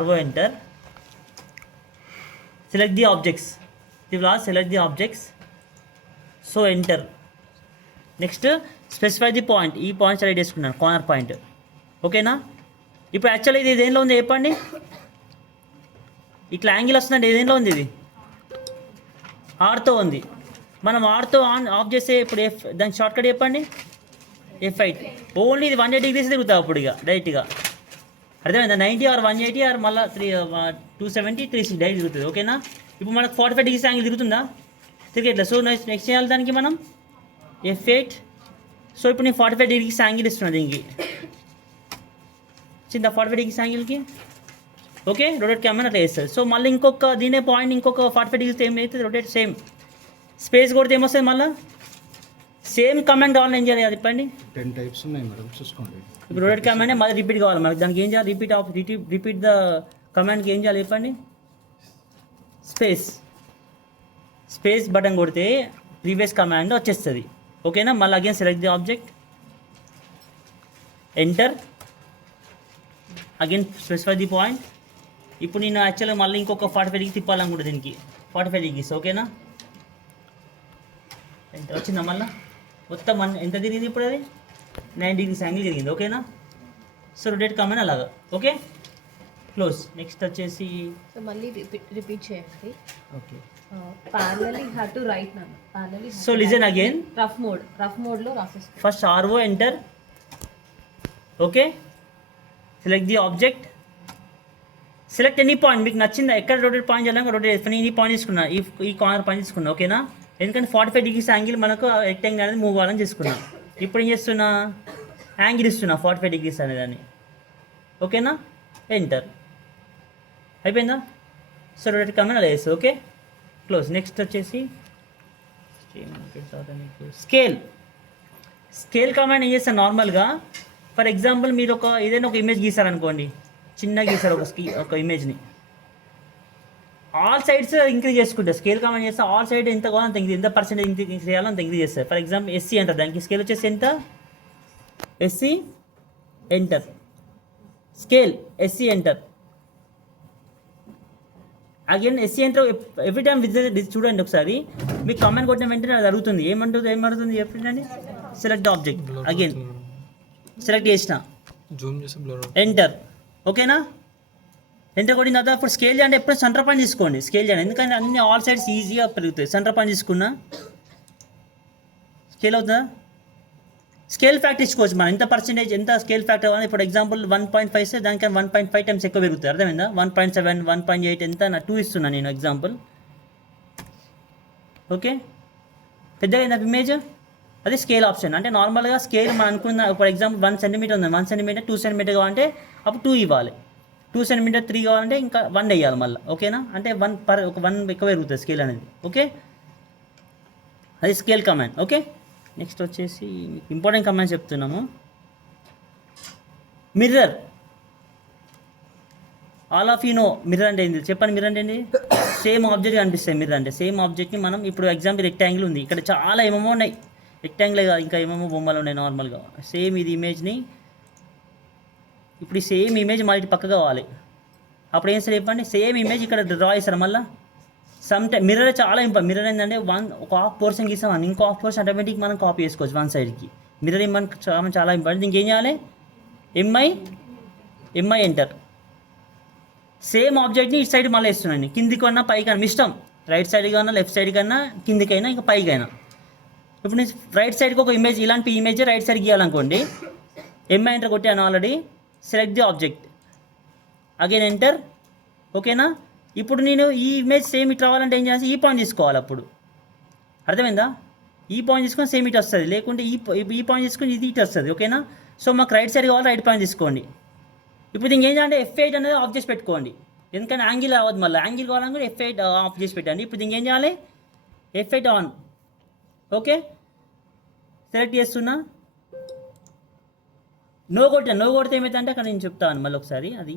RO enter. Select the objects. The last select the objects. So enter. Next specify the point. ఈ point select చేసుకున్నాను, corner point. ఓకేనా? ఇప్పుడు actually ఇది దేనిలో ఉంది చెప్పండి. ఇట్లా యాంగిల్ వస్తుందంటే ఏదేంలో ఉంది? ఇది ఆర్తో ఉంది. మనం ఆర్తో ఆఫ్ చేస్తే ఇప్పుడు దాని షార్ట్ కట్ చెప్పండి. F8. ఓన్లీ ఇది 180 degrees తిరుగుతుంది అప్పుడు ఇక డైరెక్ట్గా. అర్థమైందా? 90 or 180 or మళ్ళీ 270 360 డైరెక్ట్ తిరుగుతుంది. ఓకేనా? ఇప్పుడు మనకు 45 degrees యాంగిల్ తిరుగుతుందా? తిరిగేట్లా. సో నెక్స్ట్ చేయాలి దానికి మనం F8. సో ఇప్పుడు నేను 45 degrees యాంగిల్ ఇస్తున్నాను దీనికి. చిన్న 45 degrees యాంగిల్కి. ఓకే, రొటేట్ కెమెరా అట్లా వేస్తుంది. సో మళ్ళీ ఇంకొక దీనే పాయింట్ ఇంకొక 45 degrees ఏం అవుతుంది, రొటేట్ సేమ్. స్పేస్ కొడితే ఏమొస్తుంది మళ్ళీ? సేమ్ కమాండ్ కావాలని ఏం చేయాలి చెప్పండి. 10 types ఉన్నాయి మేడం, చూసుకోండి. ఇప్పుడు రొటేట్ కమాండ్ మళ్ళీ రిపీట్ కావాలి మనకి. దానికి ఏం చేయాలి? రిపీట్ ద కమాండ్కి ఏం చేయాలి చెప్పండి. స్పేస్ బటన్ కొడితే ప్రీవియస్ కమాండ్ వచ్చేస్తుంది. ఓకేనా? మళ్ళీ again select the object, enter, again specify the point. ఇప్పుడు నేను యాక్చువల్గా మళ్ళీ ఇంకొక 45 degrees తిప్పాలనుకుంటా దీనికి. 45 degrees. ఓకేనా? ఎంత వచ్చిందా మళ్ళీ? మొత్తం ఎంత తిరిగింది ఇప్పుడు? అది 9 degrees యాంగిల్ తిరిగింది. ఓకేనా? సో రొటేట్ కమాండ్ అలాగా. Okay, close. నెక్స్ట్ వచ్చేసి మళ్ళీ రిపీట్ చేయండి. Okay. parallel you have to write now. Parallel. So listen again. Rough mode లో రాసేసుకో. First RO enter. Okay. Select the object. Select any point. మీకు నచ్చిందా ఎక్కడ రొటేట్ పాయింట్ చేయాలి rotate. నేను ఈ పాయింట్ తీసుకున్నా, ఈ కార్నర్ పాయింట్ తీసుకున్నా. ఓకేనా? ఎందుకంటే 45 degrees యాంగిల్ మనకు రెక్టాంగిల్ అనేది మూవ్ అవ్వాలని తీసుకున్నా. ఇప్పుడు ఏం చేస్తున్నా? యాంగిల్ ఇస్తున్నా 45 degrees అనేదాన్ని. ఓకేనా? ఎంటర్. అయిపోయిందా? సో రొటేట్ కమాండ్ అలా వేస్తుంది. Okay, close. నెక్స్ట్ వచ్చేసి స్కేల్ కమాండ్ ఏం చేస్తాను నార్మల్గా. ఫర్ ఎగ్జాంపుల్ మీరు ఏదైనా ఒక ఇమేజ్ గీసారనుకోండి, చిన్నగా గీసారు ఒక ఇమేజ్ని, ఆల్ సైడ్స్ ఇంక్రీజ్ చేసుకుంటారు. స్కేల్ కమాండ్ చేస్తే ఆల్ సైడ్ ఎంత కావాలో అంత ఎంత పర్సెంటేజ్ ఇంక్రీజ్ చేయాలో అంత ఇంక్రీజ్ చేస్తారు. ఫర్ ఎగ్జాంపుల్ SC అంటారు దానికి. స్కేల్ వచ్చేసి ఎంత? SC enter. Scale SC enter. Again SC enter. Every time visit చూడండి ఒకసారి. మీకు కమాండ్ కొట్టిన వెంటనే అది అడుగుతుంది. ఏమడుగుతుంది చెప్పండి. Select object. అగైన్ సెలెక్ట్ చేసిన, ఎంటర్. ఓకేనా? ఎంటర్ కొట్టిన తర్వాత ఇప్పుడు స్కేల్ చేయండి. ఎప్పుడు సెంటర్ పాయింట్ తీసుకోండి. స్కేల్ చేయండి ఎందుకంటే అన్ని ఆల్ సైడ్స్ ఈజీగా పెరుగుతాయి. సెంటర్ పాయింట్ తీసుకున్నా స్కేల్ అవుతుందా? స్కేల్ ఫ్యాక్టర్ ఇచ్చుకోవచ్చు మనం. ఎంత పర్సెంటేజ్ ఎంత స్కేల్ ఫ్యాక్టర్ కావాలి. ఇప్పుడు ఎగ్జాంపుల్ 1.5 ఇస్తే దానికన్నా 1.5 times ఎక్కువ పెరుగుతుంది. అర్థమైందా? 1.7 1.8 ఎంత 2 ఇస్తున్నాను నేను ఎగ్జాంపుల్. ఓకే, పెద్దగా అయిందా ఇమేజ్? అది స్కేల్ ఆప్షన్. అంటే నార్మల్గా స్కేల్ మనం అనుకున్న ఫర్ ఎగ్జాంపుల్ 1 cm ఉంది. 1 cm 2 cm కావాలంటే అప్పుడు 2 ఇవ్వాలి. 2 cm 3 కావాలంటే ఇంకా 1 వేయాలి మళ్ళీ. ఓకేనా? అంటే 1 ఎక్కువ పెరుగుతుంది స్కేల్ అనేది. ఓకే, అది స్కేల్ కమాండ్. ఓకే, నెక్స్ట్ వచ్చేసి ఇంపార్టెంట్ కమాండ్ చెప్తున్నాము. Mirror. All of you know mirror అంటే ఏంటి చెప్పండి. మిర్రర్ అంటే ఏంటి? సేమ్ ఆబ్జెక్ట్ కనిపిస్తాయి. మిర్రర్ అంటే సేమ్ ఆబ్జెక్ట్ని మనం ఇప్పుడు ఎగ్జాంపుల్ రెక్టాంగిల్ ఉంది, ఇక్కడ చాలా ఏమేమో ఉన్నాయి. రెక్టాంగిల్ కాదు, ఇంకా ఏమేమో బొమ్మలు ఉన్నాయి నార్మల్గా. సేమ్ ఇది ఇమేజ్ని ఇప్పుడు ఈ సేమ్ ఇమేజ్ మళ్ళీ పక్క కావాలి. అప్పుడు ఏం సార్ చెప్పండి. సేమ్ ఇమేజ్ ఇక్కడ డ్రా చేస్తారు మళ్ళీ. మిర్రర్ చాలా ఇంపార్టెంట్. మిర్రర్ ఏంటంటే ఒక హాఫ్ పోర్షన్ గీసామని ఇంకో హాఫ్ పోర్షన్ ఆటోమేటిక్ మనం కాపీ చేసుకోవచ్చు వన్ సైడ్కి. మిర్రర్ మనకు చాలా ఇంపార్టెంట్. ఇంకేం చేయాలి? MI enter. సేమ్ ఆబ్జెక్ట్ని ఇటు సైడ్ మళ్ళీ వేస్తున్నాను. కిందికి కన్నా పైకి మీ ఇష్టం. రైట్ సైడ్ కన్నా లెఫ్ట్ సైడ్ కన్నా కిందికైనా ఇంకా పైకైనా. ఇప్పుడు నేను రైట్ సైడ్కి ఒక ఇమేజ్ ఇలాంటి ఇమేజ్ రైట్ సైడ్ గీయాలనుకోండి. ఎంఐ ఎంటర్ కొట్టాను already. Select the object, again enter. ఓకేనా? ఇప్పుడు నేను ఈ ఇమేజ్ సేమ్ ఇటు రావాలంటే ఏం చేయాలి? ఈ పాయింట్ తీసుకోవాలి. అప్పుడు అర్థమైందా? ఈ పాయింట్ తీసుకొని సేమ్ ఇటు వస్తుంది, లేకుంటే ఈ పాయింట్ తీసుకొని ఇది ఇటు వస్తుంది. ఓకేనా? సో మాకు రైట్ సైడ్ కావాలి, రైట్ పాయింట్ తీసుకోండి. ఇప్పుడు ఇంకేం చేయాలంటే F8 అనేది ఆఫ్ చేసి పెట్టుకోండి. ఎందుకంటే యాంగిల్ రావద్దు. మళ్ళీ యాంగిల్ కావాలని F8 ఆఫ్ చేసి పెట్టండి. ఇప్పుడు ఇంకేం చేయాలి? F8 on. ఓకే, సెలెక్ట్ చేస్తున్నా. నో కొడితే ఏమవుతుందంటే అక్కడ నేను చెప్తాను మళ్ళీ ఒకసారి. అది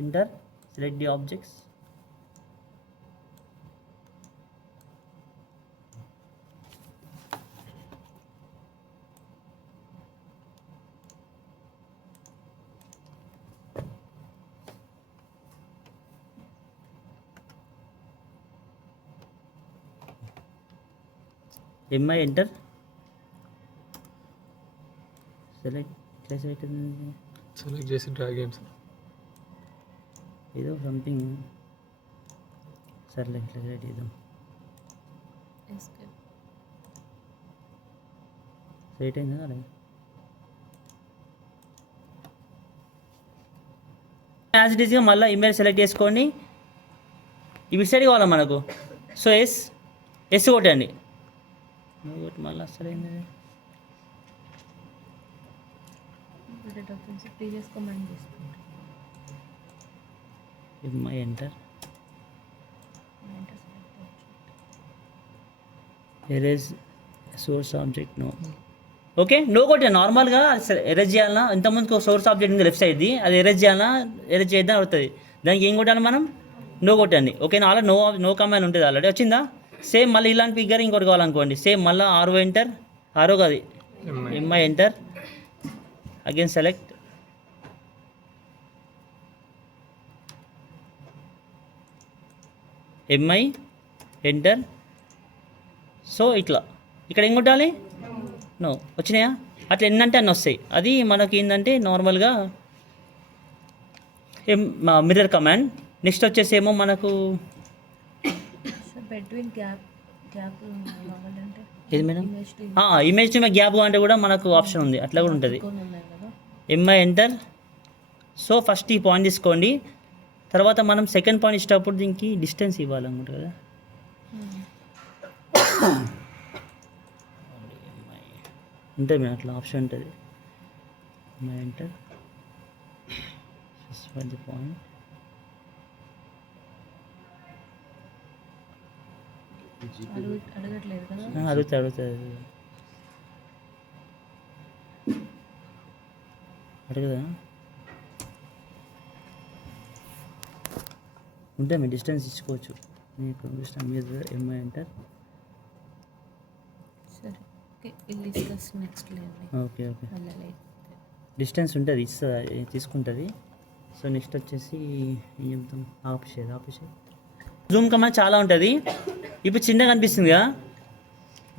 enter, select the objects. MI enter select select చేసి డ్రాగ్ చేయండి సార్. ఏదో సంథింగ్ సర్లే ఇట్లా సెలెక్ట్ చేద్దాం. Escape. సెలెక్ట్ అయిందా అలా యాజ్ ఇట్ ఈస్గా మళ్ళీ ఇమెయిల్ సెలెక్ట్ చేసుకొని ఇవి సైడ్ కావాలి మనకు. సో ఎస్ కొట్టండి. మళ్ళీ అసలు ఏంది ప్రీవియస్ కమాండ్ తీసుకుంటాం. MI enter erase source object no. Okay no కొట్టే నార్మల్గా ఎరేజ్ చేయాలన్నా ఇంతకుముందుకు ఒక సోర్స్ ఆబ్జెక్ట్ ఉంది లెఫ్ట్ సైడ్ది, అది ఎరేజ్ చేయాలన్నా ఎరేజ్ చేద్దాం అవుతుంది. దానికి ఏం కొట్టాలి మనం? నో కొట్టండి. ఓకేనా? అలా నో కమాండ్ ఉంటుంది ఆల్రెడీ వచ్చిందా. సేమ్ మళ్ళీ ఇలాంటి ఫిగర్ ఇంకోటి కావాలనుకోండి, సేమ్ మళ్ళీ ఆరో ఎంటర్, ఆరో కాదు MI enter, again select, MI enter. So ఇట్లా ఇక్కడ ఏం కొట్టాలి? నో. వచ్చినాయా? అట్లా ఎన్నంటే అన్నీ వస్తాయి. అది మనకి ఏంటంటే నార్మల్గా మిర్రర్ కమాండ్. నెక్స్ట్ వచ్చేసి ఏమో మనకు బిట్వీన్ గ్యాప్ కావాలంటే ఏది మేడం ఇమేజ్ టు గ్యాప్ అంటే కూడా మనకు ఆప్షన్ ఉంది, అట్లా కూడా ఉంటుంది. ఉన్నాయి కదా. MI enter. సో ఫస్ట్ ఈ పాయింట్ తీసుకోండి, తర్వాత మనం సెకండ్ పాయింట్ ఇచ్చేటప్పుడు దీనికి డిస్టెన్స్ ఇవ్వాలనుకుంటా కదా. ఉంటుంది మేము అట్లా ఆప్షన్ ఉంటుంది. MI enter for the point. అడగట్లేదు కదా. అడుగుతుంది అడగదా? ఉంటే మీ డిస్టెన్స్ ఇచ్చుకోవచ్చు. మీకు డిస్టెన్స్ మీరు ఎంఐ ఎంటర్. సరే ఓకే, ఇది డిస్కస్ నెక్స్ట్ లేదు. ఓకే ఓకే మళ్ళీ డిస్టెన్స్ ఉంటుంది తీసుకుంటుంది. సో నెక్స్ట్ వచ్చేసి ఏం చెప్తాం? ఆపేసేది జూమ్ కమాండ్ చాలా ఉంటుంది. ఇప్పుడు చిన్నగా కనిపిస్తుందిగా,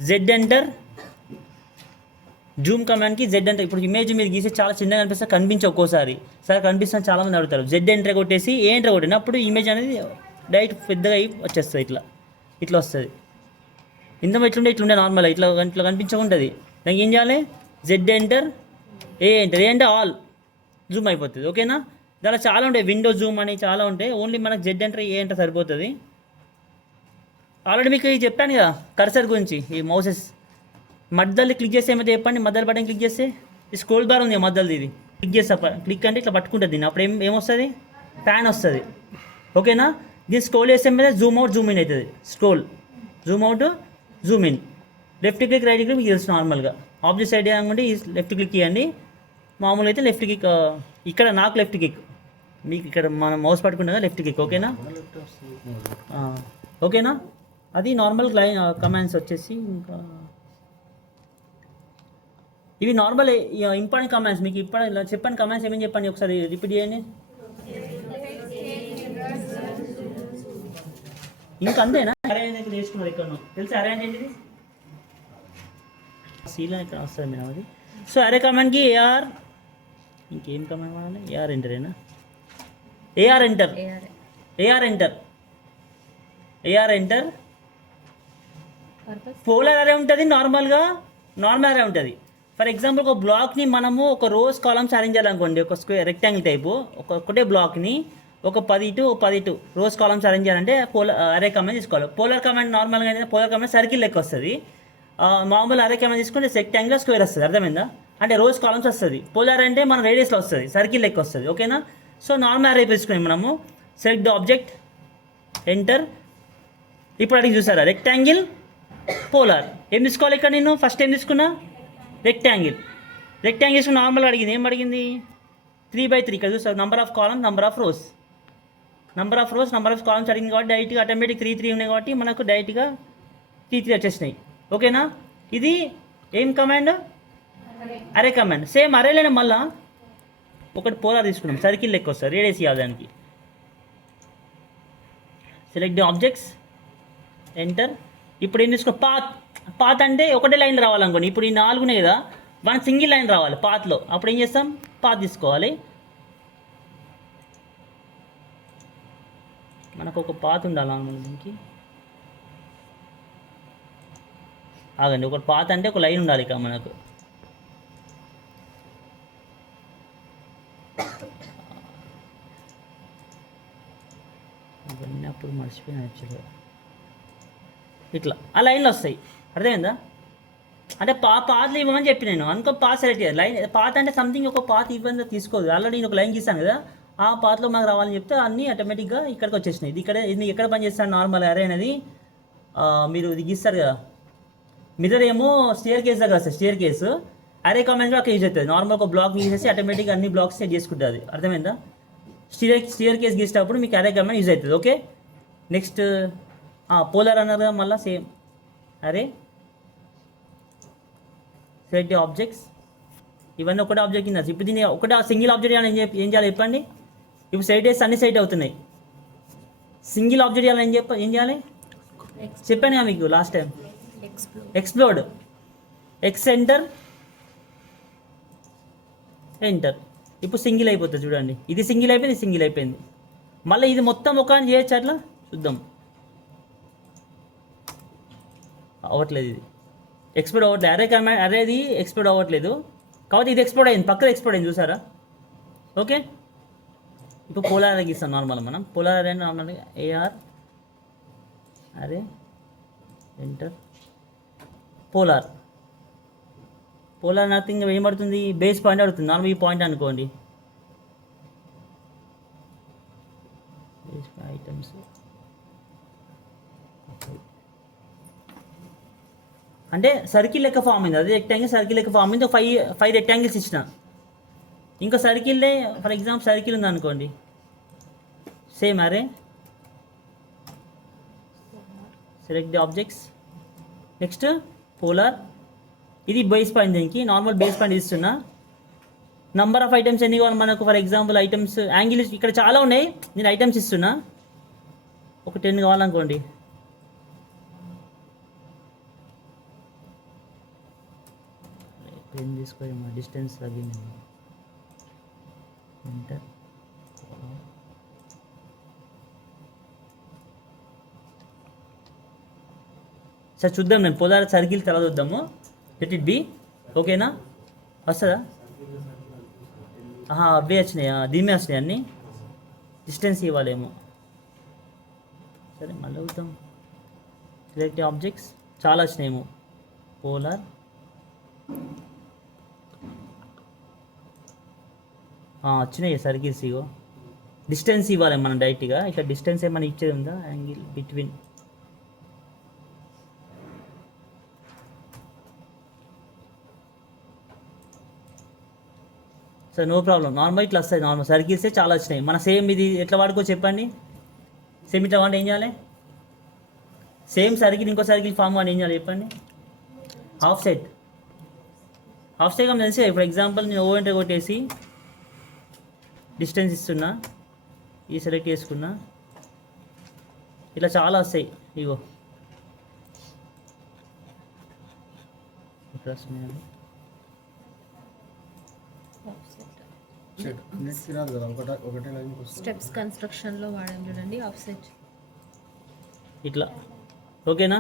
జెడ్ ఎంటర్. జూమ్ కమాండ్కి జెడ్ ఎంటర్. ఇప్పుడు ఇమేజ్ మీరు గీసే చాలా చిన్నగా కనిపిస్తే కనిపించే ఒక్కోసారి సరే కనిపిస్తాను చాలామంది అడుగుతారు. జెడ్ ఎంటర్ కొట్టేసి ఏ ఎంటర్ కొట్టిన అప్పుడు ఇమేజ్ అనేది డైరెక్ట్ పెద్దగా అయి వచ్చేస్తుంది. ఇట్లా వస్తుంది. ఇంత ఇట్లుండే నార్మల్గా ఇట్లా కనిపించకుంటుంది. దానికి ఏం చేయాలి? జెడ్ ఎంటర్, ఏ అంటే ఆల్ జూమ్ అయిపోతుంది. ఓకేనా? దానిలో చాలా ఉంటాయి, విండో జూమ్ అని చాలా ఉంటాయి. ఓన్లీ మనకు జెడ్ ఎంటర్, ఏ ఎంటర్ సరిపోతుంది. ఆల్రెడీ మీకు చెప్పాను కదా కర్సర్ గురించి. ఈ మౌసెస్ మధ్యలో క్లిక్ చేస్తే ఏమైతే చెప్పండి. మధ్యలో బటన్ క్లిక్ చేస్తే ఈ స్క్రోల్ బార్ ఉంది మధ్యలో, ఇది క్లిక్ చేస్తా. క్లిక్ అంటే ఇట్లా పట్టుకుంటుంది దీన్ని. అప్పుడు ఏమొస్తుంది? ఫ్యాన్ వస్తుంది. ఓకేనా? దీన్ని స్క్రోల్ చేస్తే మీద జూమ్ అవుట్, జూమ్ ఇన్ అవుతుంది. Scroll, Zoom out, Zoom in. Left click, right click మీకు తెలుసు. నార్మల్గా ఆబ్జెక్ట్ సైడ్ అనుకుంటే ఈ లెఫ్ట్ క్లిక్ ఇవ్వండి. మామూలుగా అయితే లెఫ్ట్ క్లిక్. ఇక్కడ నాకు లెఫ్ట్ క్లిక్, మీకు ఇక్కడ మనం మౌస్ పట్టుకుంటే లెఫ్ట్ క్లిక్. ఓకేనా? ఓకేనా? అది నార్మల్ కమాండ్స్ వచ్చేసి. ఇంకా ఇవి నార్మల్ ఇంపార్టెంట్ కమాండ్స్. మీకు ఇప్పుడు ఇలా చెప్పండి కమాండ్స్ ఏమేమి చెప్పండి, ఒకసారి రిపీట్ చేయండి. ఇంకా అంతేనా? అరేంజ్ అయితే నేర్చుకున్నారు ఎక్కడో తెలుసా? అరేంజ్ ఏంటిది? సీలో ఇక్కడ వస్తుంది మేడం అది. సో అరే కమాండ్కి ఏఆర్, ఇంకేం కమాండ్ వాడాలి? ఏఆర్ ఎంటరేనా? AR enter, AR enter, AR enter. Polar array ఉంటుంది, నార్మల్ అరే ఉంటుంది. ఫర్ ఎగ్జాంపుల్ ఒక బ్లాక్ని మనము ఒక రోస్ కాలమ్స్ అరేంజ్ చేయాలనుకోండి. ఒక స్క్వేర్ రెక్టాంగిల్ టైపు ఒకటే బ్లాక్ని ఒక 10 to 10 రోస్ కాలమ్స్ అరేంజ్ చేయాలంటే అరే కమాండ్ తీసుకోవాలి. పోలార్ కమాండ్ నార్మల్గా అయితే పోలార్ కమాండ్ సర్కిల్ లెక్క వస్తుంది. మామూలు అరే కమాండ్ తీసుకుంటే రెక్టాంగిల్ స్క్వేర్ వస్తుంది. అర్థమైందా? అంటే రోజ్ కాలమ్స్ వస్తుంది. పోలార్ అంటే మన రేడియస్లో వస్తుంది, సర్కిల్ లెక్క వస్తుంది. ఓకేనా? సో నార్మల్ అరే తీసుకుని మనము సెలెక్ట్ ద ఆబ్జెక్ట్, ఎంటర్. ఇప్పుడు అడిగి చూసారా రెక్టాంగిల్, పోలార్. ఏం తీసుకోవాలి ఇక్కడ? నేను ఫస్ట్ ఏం తీసుకున్నా? రెక్టాంగిల్ తీసుకుని నార్మల్గా అడిగింది. ఏం అడిగింది? 3/3. ఇక్కడ చూస్తారు number of columns, number of rows columns అడిగింది కాబట్టి డైరెక్ట్గా ఆటోమేటిక్ 3 ఉన్నాయి కాబట్టి మనకు డైరెక్ట్గా 3 వచ్చేసినాయి. ఓకేనా? ఇది ఏం కమాండ్? అరే కమాండ్. సేమ్ అరేలోనే మళ్ళా ఒకటి పోలార్ తీసుకున్నాం, సర్కిల్ లెక్క వస్తుంది, రేడియస్ ఇవ్వాలి దానికి. Select the objects, enter. ఇప్పుడు ఏం తీసుకో? పాత్ పాత్ అంటే ఒకటే లైన్ రావాలనుకోండి. ఇప్పుడు ఈ 4 ఉన్నాయి కదా, వన్ సింగిల్ లైన్ రావాలి పాత్లో. అప్పుడు ఏం చేస్తాం, పాత్ తీసుకోవాలి. మనకు ఒక పాత్ ఉండాలి నార్మల్ దీనికి. ఆగండి, ఒక పాత్ అంటే ఒక లైన్ ఉండాలి ఇక మనకు. అవన్నీ అప్పుడు మర్చిపోయినా యాక్చువల్గా. ఇట్లా ఆ లైన్లు వస్తాయి, అర్థమైందా? అంటే పాత్లు ఇవ్వమని చెప్పి నేను అనుకో, పాత్ సెలెక్ట్ చేయాలి. లైన్ పాత్ అంటే సంథింగ్ ఒక పాత్ ఇవ్వని తీసుకోదు. ఆల్రెడీ నేను ఒక లైన్ గీస్తాను కదా, ఆ పాత్లో మాకు రావాలని చెప్తే అన్నీ ఆటోమేటిక్గా ఇక్కడికి వచ్చేసినాయి. ఇది ఎక్కడ పని చేస్తాను నార్మల్ అరే అనేది, మీరు ఇది గీస్తారు కదా, మిర్రర్ ఏమో స్టేర్ కేస్ దగ్గర వస్తుంది. స్టేర్ కేసు అరే కామెంట్లో అక్కడ యూజ్ అవుతుంది. నార్మల్ ఒక బ్లాక్ గీసేసి ఆటోమేటిక్గా అన్ని బ్లాక్స్ సెట్ చేసుకుంటుంది. అర్థమైందా? స్టేర్ కేస్ గీసేటప్పుడు మీకు అరే కమాండ్ యూజ్ అవుతుంది. ఓకే, నెక్స్ట్ పోలార్ అన్నారు కదా, మళ్ళీ సేమ్ అరే సెలెక్ట్ ఆబ్జెక్ట్స్. ఇవన్నీ ఒకటే ఆబ్జెక్ట్ కింద. ఇప్పుడు దీన్ని ఒకటే సింగిల్ ఆబ్జెక్ట్ అని ఏం చేయాలి చెప్పండి. ఇప్పుడు సెలెక్ట్ చేస్తే అన్ని సెలెక్ట్ అవుతున్నాయి. సింగిల్ ఆబ్జెక్ట్ చేయాలని ఏం చేయాలి చెప్పాను కదా మీకు లాస్ట్ టైం. Explode, enter. ఇప్పుడు సింగిల్ అయిపోతుంది చూడండి. ఇది సింగిల్ అయిపోయింది, సింగిల్ అయిపోయింది. మళ్ళీ ఇది మొత్తం ఒక చేయొచ్చు, అట్లా చూద్దాం. అవ్వట్లేదు, ఇది ఎక్స్ప్లోడ్ అవ్వట్లేదు. అరే కమాండ్ అరేది ఎక్స్ప్లోడ్ అవ్వట్లేదు, కాబట్టి ఇది ఎక్స్ప్లోడ్ అయింది, పక్కన ఎక్స్ప్లోడ్ అయింది చూసారా? ఓకే, ఇప్పుడు పోలార్ అరే గీస్తాం నార్మల్. మనం పోలార్ అరే నార్మల్గా ఏఆర్ అరే ఎంటర్ పోలార్ నథింగ్ ఏం పడుతుంది, బేస్ పాయింట్ అడుగుతుంది. నార్మల్ ఈ పాయింట్ అనుకోండి, బేస్ ఐటమ్స్. అంటే సర్కిల్ లెక్క ఫామ్ అయింది, అదే రెక్టాంగిల్ సర్కిల్ లెక్క ఫామ్ అయింది. ఫైవ్ రెక్టాంగిల్స్ ఇచ్చిన. ఇంకా సర్కిల్లే ఫర్ ఎగ్జాంపుల్ సర్కిల్ ఉంది అనుకోండి, సేమ్ అరే select the objects. Next polar, ఇది బేస్ పాయింట్. దీనికి నార్మల్ బేస్ పాయింట్ ఇస్తున్నా. నంబర్ ఆఫ్ ఐటమ్స్ ఎన్ని కావాలి మనకు, ఫర్ ఎగ్జాంపుల్ ఐటమ్స్ యాంగిల్ ఇక్కడ చాలా ఉన్నాయి, నేను ఐటమ్స్ ఇస్తున్నా. ఒక 10 కావాలనుకోండి. పెన్ తీసుకో, డిస్టెన్స్ తగ్గింది. ఎంటర్. సార్ చూద్దాం, నేను పోలార్ సర్కిల్ తర్వాత చూద్దాము. Let it be. ఓకేనా, వస్తుందా? అవే వచ్చినాయి, దీని వచ్చినాయి అన్నీ. డిస్టెన్స్ ఇవ్వాలేమో, సరే మళ్ళీ అవుతాం. సెలెక్ట్ ఆబ్జెక్ట్స్ చాలా వచ్చినాయేమో. పోలార్ వచ్చినాయి సర్కిల్స్. ఇగో డిస్టెన్స్ ఇవ్వాలి మనం డైరెక్ట్గా. ఇక్కడ డిస్టెన్స్ ఏమైనా ఇచ్చేది ఉందా, angle between. Sir no problem, normal ఇట్లా వస్తాయి. నార్మల్ సర్కిల్సే చాలా వచ్చినాయి. మన సేమ్ ఇది ఎట్లా వాడుకో చెప్పండి. సేమ్ ఇట్లా వాడి ఏం చేయాలి, సేమ్ సర్కిల్ ఇంకో సర్కిల్ ఫామ్ వాడి ఏం చేయాలి చెప్పండి. హాఫ్ సెట్ తెలిసి, ఫర్ ఎగ్జాంపుల్ నేను ఓవెంటర్ కొట్టేసి డిస్టెన్స్ ఇస్తున్నా, ఈ సెలెక్ట్ చేసుకున్నా, ఇట్లా చాలా వస్తాయి. ఇగో ఇక్కడ వస్తున్నాయి. స్టెప్స్ కన్స్ట్రక్షన్లో వాడాం చూడండి, ఆఫ్సెట్ ఇట్లా. ఓకేనా,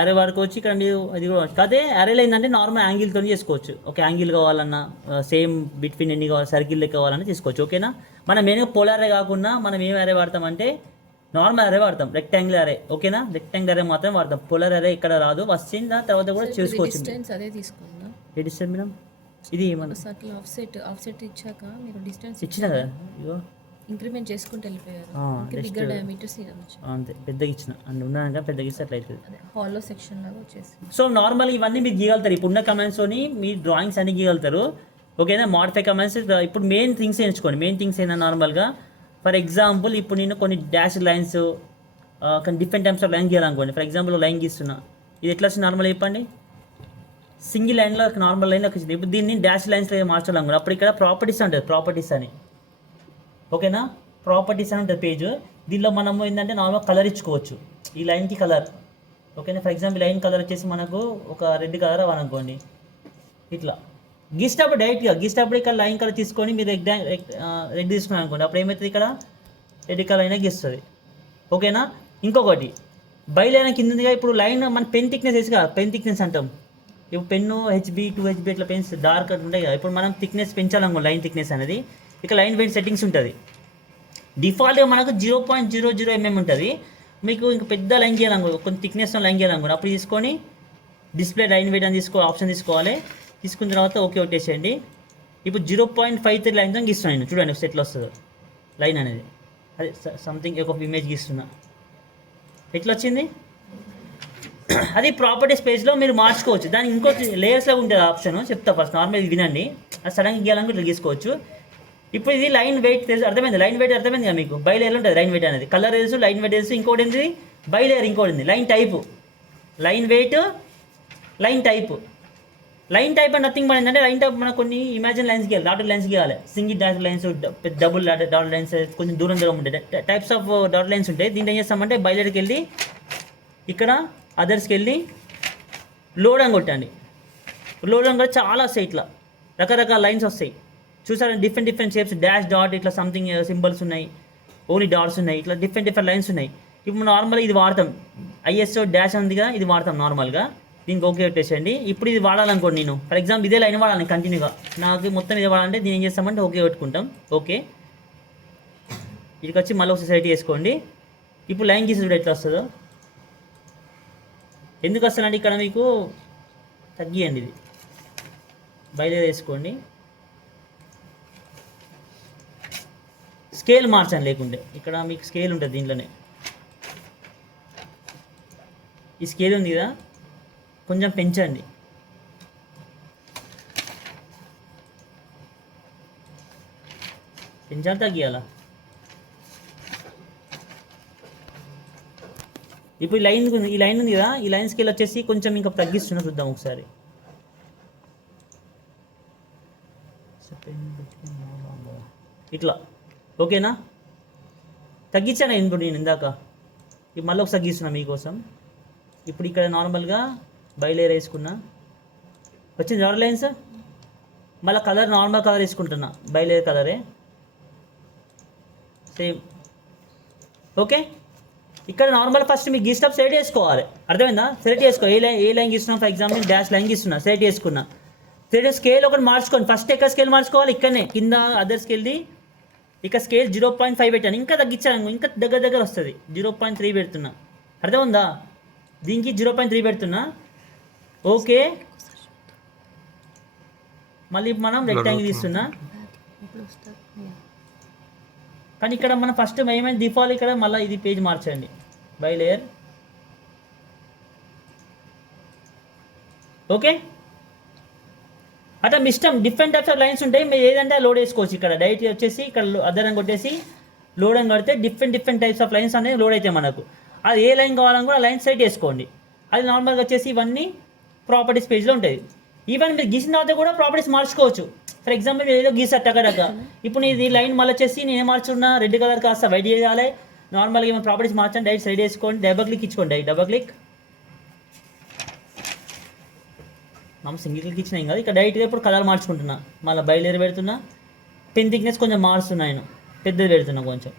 అరే వాడుకోవచ్చు. ఇక్కడ మీరు అది కూడా కాదే, అరేలో ఏంటంటే నార్మల్ యాంగిల్తో చేసుకోవచ్చు. ఒక యాంగిల్ కావాలన్నా, సేమ్ బిట్వీన్ ఎన్ని కావాలి, సర్కిల్ లెక్క కావాలన్నా తీసుకోవచ్చు. ఓకేనా, మనం మెయిన్గా పోలార్ అరే కాకుండా మనం ఏం అరే వాడతామంటే నార్మల్ అరే వాడతాం, రెక్టాంగిల్ అరే. ఓకేనా, రెక్టాంగిల్ అరే మాత్రం వాడతాం. పోలార్ అరే ఇక్కడ రాదు, వచ్చిన తర్వాత కూడా చేసుకోవచ్చు. అదే తీసుకుందాం. ఏ డిస్టెన్స్ మేడం ఇది? మన సర్కిల్ ఆఫ్సెట్ ఇచ్చాక మీరు డిస్టెన్స్ ఇచ్చిన కదా, ఇగో ఇంక్రిమెంట్ చేసుకుంటూ వెళ్ళిపోయారు. బిగ్గర్ డయామీటర్స్ అంతే, పెద్దగా ఇచ్చిన అండ్ ఉన్నాక పెద్దగా ఇస్తే అట్లా అవుతుంది. అదే హాలో సెక్షన్ లాగా వచ్చేసి. సో నార్మల్ ఇవన్నీ మీరు గీయగలుగుతారు. ఇప్పుడున్న కమెంట్స్తోని మీ డ్రాయింగ్స్ అన్ని గీయగలుగుతారు. ఓకేనా, మాడిఫై కమెంట్స్. ఇప్పుడు మెయిన్ థింగ్స్ ఎంచుకోండి. మెయిన్ థింగ్స్ ఏంటంటే నార్మల్గా ఫర్ ఎగ్జాంపుల్ ఇప్పుడు నేను కొన్ని డాష్ లైన్స్, కొన్ని డిఫరెంట్ టైప్స్ ఆఫ్ లైన్ గీయాలనుకోండి. ఫర్ ఎగ్జాంపుల్ లైన్ గీస్తున్నా, ఇది ఎట్లా వస్తుంది నార్మల్ చెప్పండి. సింగిల్ లైన్లో నార్మల్ లైన్లో వచ్చింది. ఇప్పుడు దీన్ని డాష్ లైన్స్లో మార్చాలనుకోండి. అప్పుడు ఇక్కడ ప్రాపర్టీస్ ఉంటుంది, ప్రాపర్టీస్ అని. ఓకేనా, ప్రాపర్టీస్ అని ఉంటుంది పేజ్. దీనిలో మనము ఏంటంటే నార్మల్ కలర్ ఇచ్చుకోవచ్చు. ఈ లైన్కి కలర్, ఓకేనా. ఫర్ ఎగ్జాంపుల్ లైన్ కలర్ వచ్చేసి మనకు ఒక రెడ్ కలర్ అవ్వాలనుకోండి, ఇట్లా గీసేటప్పుడు డైరెక్ట్గా గీసేటప్పుడు ఇక్కడ లైన్ కలర్ తీసుకొని మీరు రెడ్ తీసుకున్నాను అనుకోండి, అప్పుడు ఏమవుతుంది ఇక్కడ రెడ్ కలర్ అయినా గీస్తుంది, ఓకేనా. ఇంకొకటి బయలైన కింద ఉందిగా, ఇప్పుడు లైన్ మన పెన్ థిక్నెస్ వేసి కదా, పెన్ థిక్నెస్ అంటాం. ఇప్పుడు పెన్ను HB 2HB ఇట్లా పెన్స్ డార్క్ ఉంటాయి కదా, ఇప్పుడు మనం థిక్నెస్ పెంచాలనుకో లైన్ థిక్నెస్ అనేది, ఇక లైన్ వెయిట్ సెట్టింగ్స్ ఉంటుంది. డిఫాల్ట్గా మనకు 0.00 mm ఉంటుంది. మీకు ఇంకా పెద్ద లైన్ చేయాలనుకో, కొంచెం థిక్నెస్లో లైన్ చేయాలనుకో, అప్పుడు తీసుకొని డిస్ప్లే లైన్ వెయిట్ అని ఆప్షన్ తీసుకోవాలి. తీసుకున్న తర్వాత ఓకే కొట్టేసేయండి. ఇప్పుడు 0.53 లైన్తో గీస్తున్నాను, చూడండి ఎట్లా వస్తుందో లైన్ అనేది. అదే సంథింగ్ ఒక ఇమేజ్ గీస్తున్నా, ఎట్లా వచ్చింది. అది ప్రాపర్టీస్ పేజ్లో మీరు మార్చుకోవచ్చు. దానికి ఇంకోటి లేయర్స్లో ఉంటుంది ఆప్షన్, చెప్తా ఫస్ట్ నార్మల్ ఇది వినండి. అది సడన్గా గీయాలని ఇట్లా గీసుకోవచ్చు. ఇప్పుడు ఇది లైన్ వెయిట్ తెలుసు, అర్థమైంది. లైన్ వెయిట్ అర్థమైంది కదా మీకు, బై లేయర్ ఉంటుంది లైన్ వెయిట్ అనేది. కలర్ తెలుసు, లైన్ వెయిట్ తెలుసు. ఇంకోటి ఏంటి బై లేయర్, ఇంకోటి ఉంది line type. Line weight, line type. Line type అంటే నథింగ్ మన ఏంటంటే, లైన్ టైప్ మనకు కొన్ని ఇమాజిన్ లైన్స్ గీయాలి, డాటర్ లైన్స్ గీయాలి, single dotted lines, double dotted lines, కొంచెం దూరం దూరం ఉంటాయి, టైప్స్ ఆఫ్ డాటర్ లైన్స్ ఉంటాయి. దీంట్లో ఏం చేస్తామంటే బయలుకి వెళ్ళి ఇక్కడ అదర్స్కి వెళ్ళి లోడ్ అని కొట్టండి. లోడ్ అని కూడా చాలా వస్తాయి, ఇట్లా రకరకాల లైన్స్ వస్తాయి చూసారా. డిఫరెంట్ షేప్స్, డాష్ డాట్ ఇట్లా సంథింగ్ సింబల్స్ ఉన్నాయి, ఓన్లీ డాట్స్ ఉన్నాయి, ఇట్లా డిఫరెంట్ లైన్స్ ఉన్నాయి. ఇప్పుడు నార్మల్గా ఇది వాడతాం, ISO డాష్ ఉందిగా, ఇది వాడతాం నార్మల్గా. దీనికి ఓకే పెట్టేసేయండి. ఇప్పుడు ఇది వాడాలనుకోండి, నేను ఫర్ ఎగ్జాంపుల్ ఇదే లైన్ వాడాలి కంటిన్యూగా, నాకు మొత్తం ఇదే వాడాలంటే దీన్ని ఏం చేస్తామంటే ఓకే పెట్టుకుంటాం. ఓకే, ఇదికి వచ్చి మళ్ళీ ఒకసారి సెలెక్ట్ చేసుకోండి. ఇప్పుడు లైన్ గీసి ఎట్లా వస్తుందో, ఎందుకు వస్తుందంటే ఇక్కడ మీకు తగ్గియండి, ఇది బయలుదేరి వేసుకోండి. స్కేల్ మార్చండి, లేకుంటే ఇక్కడ మీకు స్కేల్ ఉంటుంది దీంట్లోనే. ఈ స్కేల్ ఉంది కదా, కొంచెం పెంచండి. పెంచాలి తగ్గియాలా. ఇప్పుడు ఈ లైన్ ఉంది కదా, ఈ లైన్ స్కేల్ వచ్చేసి కొంచెం ఇంకా తగ్గిస్తున్నా, చూద్దాం ఒకసారి. ఇట్లా ఓకేనా, తగ్గించాను ఇప్పుడు నేను ఇందాక. ఇప్పుడు మళ్ళీ ఒకసారి గీస్తున్నా మీకోసం. ఇప్పుడు ఇక్కడ నార్మల్గా బయలుదేరి వేసుకున్నా, వచ్చింది డాట్ లైన్స్. మళ్ళీ కలర్ నార్మల్ కలర్ వేసుకుంటున్నా, బయలుదేరి కలరే సేమ్. ఓకే, ఇక్కడ నార్మల్ ఫస్ట్ మీకు గీస్టప్ సెలెక్ట్ చేసుకోవాలి, అర్థమైందా. సెలెక్ట్ చేసుకో, ఏ లైన్ గీస్తున్నాం. ఫర్ ఎగ్జాంపుల్ డాష్ లైన్ గీస్తున్నా, సెలెక్ట్ చేసుకున్నా. సెలెక్ట్ స్కేల్ ఒకటి మార్చుకోండి. ఫస్ట్ ఎక్కడ స్కేల్ మార్చుకోవాలి, ఇక్కడనే కింద అదర్స్కి వెళ్ళి ఇక స్కేల్ 0.5 పెట్టాను. ఇంకా తగ్గించాను, ఇంకా దగ్గర వస్తుంది. 0.3 పెడుతున్నా, అర్థమైందా. దీనికి 0.3 పెడుతున్నా. ఓకే, మళ్ళీ మనం రెక్టాంగిల్ తీస్తున్నా. కానీ ఇక్కడ మనం ఫస్ట్ ఏమైనా డిఫాల్ట్ ఇక్కడ మళ్ళీ ఇది పేజ్ మార్చండి, బై లేయర్. ఓకే, అట్లా మీ ఇష్టం. డిఫరెంట్ టైప్స్ ఆఫ్ లైన్స్ ఉంటాయి, మీరు ఏదంటే లోడ్ వేసుకోవచ్చు. ఇక్కడ డైరెక్ట్ వచ్చేసి ఇక్కడ అదర్ అని కొట్టేసి లోడ్ అని కొడితే డిఫరెంట్ టైప్స్ ఆఫ్ లైన్స్ అనేది లోడ్ అయితే మనకు. అది ఏ లైన్ కావాలని కూడా లైన్ సెలెక్ట్ చేసుకోండి. అది నార్మల్గా వచ్చేసి ఇవన్నీ ప్రాపర్టీస్ పేజ్లో ఉంటుంది. ఈవెన్ మీరు గీసిన తర్వాత కూడా ప్రాపర్టీస్ మార్చుకోవచ్చు. ఫర్ ఎగ్జాంపుల్ మీరు ఏదో గీసారు టగడక, ఇప్పుడు ఇది లైన్ మళ్ళీ వచ్చేసి నేను ఏం మార్చుకున్నా, రెడ్ కలర్ కాస్త వైట్ చేయాలి. నార్మల్గా ఏమైనా ప్రాపర్టీస్ మార్చండి, డైరెక్ట్ సెలెక్ట్ చేసుకోండి, డబుల్ క్లిక్ ఇచ్చుకోండి. డబుల్ క్లిక్ మనం సింగిల్ క్లిక్ ఇచ్చినా ఏం కాదు. ఇక్కడ డైరెక్ట్గా ఇప్పుడు కలర్ మార్చుకుంటున్నా, మళ్ళీ బయలుదేరి పెడుతున్నా. పెన్ థిక్నెస్ కొంచెం మారుస్తున్నా, నేను పెద్దది పెడుతున్నా కొంచెం.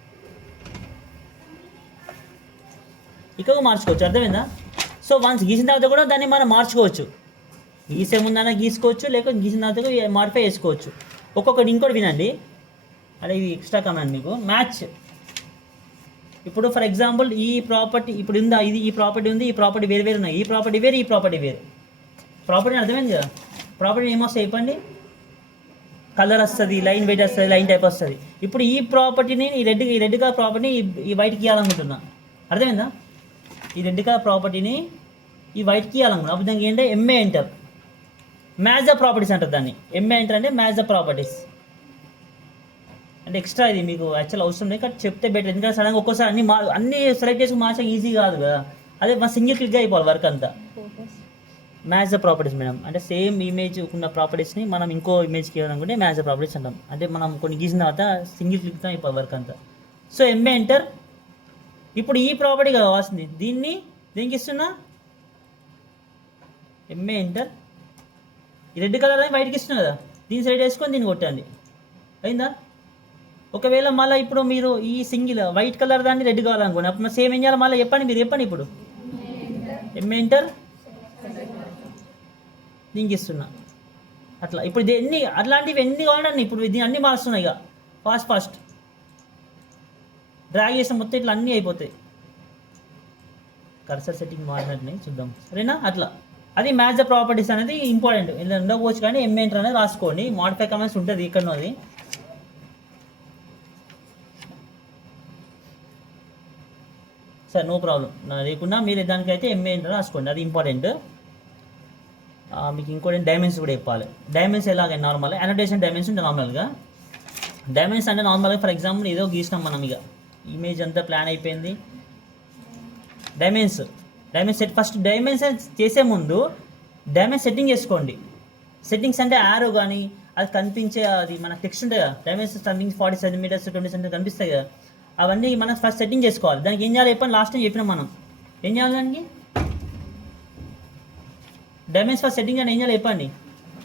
ఇక్కడ మార్చుకోవచ్చు, అర్థమైందా. సో వన్స్ గీసిన తర్వాత కూడా దాన్ని మనం మార్చుకోవచ్చు. గీసే ముందైనా గీసుకోవచ్చు, లేకపోతే గీసిన తర్వాత మాడిఫై చేసుకోవచ్చు. ఒక్కొక్కటి ఇంకోటి వినండి, అదే ఇది ఎక్స్ట్రా కమాండ్ మీకు. మ్యాచ్, ఇప్పుడు ఫర్ ఎగ్జాంపుల్ ఈ ప్రాపర్టీ ఇప్పుడు ఉందా, ఇది ఈ ప్రాపర్టీ ఉంది, ఈ ప్రాపర్టీ వేరు ఉన్నాయి. ఈ ప్రాపర్టీ వేరు, ఈ ప్రాపర్టీ వేరు. ప్రాపర్టీ అర్థమైంది కదా. ప్రాపర్టీ ఏమొస్తాయి చెప్పండి, కలర్ వస్తుంది, లైన్ వెయిట్ వస్తుంది, లైన్ టైప్ వస్తుంది. ఇప్పుడు ఈ ప్రాపర్టీని ఈ రెడ్ కలర్ ప్రాపర్టీని ఈ వైట్కి ఇవ్వాలనుకుంటున్నా, అర్థమైందా. ఈ రెడ్ కలర్ ప్రాపర్టీని ఈ వైట్కి ఇవ్వాలనుకున్నా. అప్పుడు దానికి ఏంటంటే MA enter, match the properties అంటారు దాన్ని. MA ఎంటర్ అంటే మ్యాచ్ ద ప్రాపర్టీస్ అంటే ఎక్స్ట్రా. ఇది మీకు యాక్చువల్ అవసరం లేదు, కానీ చెప్తే బెటర్. ఎందుకంటే సడన్గా ఒక్కోసారి అన్ని సెలెక్ట్ చేసుకుని మార్చడం ఈజీ కాదు కదా. అదే మా సింగిల్ క్లిక్గా అయిపోవాలి వర్క్ అంతా. మ్యాచ్ ద ప్రాపర్టీస్ మేడం అంటే సేమ్ ఇమేజ్ ఉన్న ప్రాపర్టీస్ని మనం ఇంకో ఇమేజ్కి ఇవ్వాలనుకుంటే మ్యాచ్ ద ప్రాపర్టీస్ అంటాం. అంటే మనం కొన్ని గీసిన తర్వాత సింగిల్ క్లిక్తో అయిపోవాలి వర్క్ అంతా. సో MA ఎంటర్ ఇప్పుడు ఈ ప్రాపర్టీ కావాల్సింది, దీన్ని దేనికి ఇస్తున్నా, ఎంఏ ఎంటర్, ఈ రెడ్ కలర్ అని వైట్కి ఇస్తున్నా కదా, దీని సైడ్ వేసుకొని దీన్ని కొట్టండి, అయిందా? ఒకవేళ మళ్ళీ ఇప్పుడు మీరు ఈ సింగిల్ వైట్ కలర్ దాన్ని రెడ్ కావాలనుకోండి, అప్పుడు సేమ్ ఏం చేయాలి మళ్ళీ చెప్పండి, మీరు చెప్పండి ఇప్పుడు. ఎంఏ ఎంటర్, దీనికి ఇస్తున్నా అట్లా. ఇప్పుడు ఇది ఎన్ని అట్లాంటివి ఎన్ని కావాలండి, ఇప్పుడు దీన్ని అన్నీ మారుస్తున్నాయి ఇక ఫాస్ట్ డ్రాగ్ చేసిన మొత్తం ఇట్లా అన్నీ అయిపోతాయి. కర్సర్ సెట్టింగ్ మారినట్టునే చూద్దాం, సరేనా? అట్లా అది మ్యాచ్ ద ప్రాపర్టీస్ అనేది ఇంపార్టెంట్. ఇలా ఉండకపోవచ్చు కానీ ఎంఏ ఎంటర్ అనేది రాసుకోండి, మాడిఫై కమెంట్స్ ఉంటుంది ఇక్కడనో అది. సరే నో ప్రాబ్లం, లేకున్నా మీరు దానికైతే ఎంఏ ఎంటర్ రాసుకోండి, అది ఇంపార్టెంట్. మీకు ఇంకోటి డైమెన్షన్ కూడా చెప్పాలి. డైమెన్షన్ ఎలాగ నార్మల్ అనోటేషన్ డైమెన్షన్ ఉంటుంది నార్మల్గా. డైమెన్షన్ అంటే నార్మల్గా ఫర్ ఎగ్జాంపుల్ ఏదో గీసినాం మనం, ఇక ఇమేజ్ అంతా ప్లాన్ అయిపోయింది. డైమెన్షన్ సెట్, ఫస్ట్ డైమెన్షన్ చేసే ముందు డైమెన్షన్ సెట్టింగ్ చేసుకోండి. సెట్టింగ్స్ అంటే యారో కానీ అది కనిపించే అది మన టెక్స్ట్ ఉంటుంది కదా, డైమెన్షన్ సంథింగ్ 40 సెంటీమీటర్స్ 20 సెంటీమీటర్స్ కనిపిస్తాయి కదా, అవన్నీ మనం ఫస్ట్ సెట్టింగ్ చేసుకోవాలి. దానికి ఏం చేయాలి చెప్పండి, లాస్ట్ టైం చెప్పినాం మనం. ఏం చేయాలి దానికి, డైమెన్షన్ ఫస్ట్ సెట్టింగ్ అని ఏం చేయాలి చెప్పండి,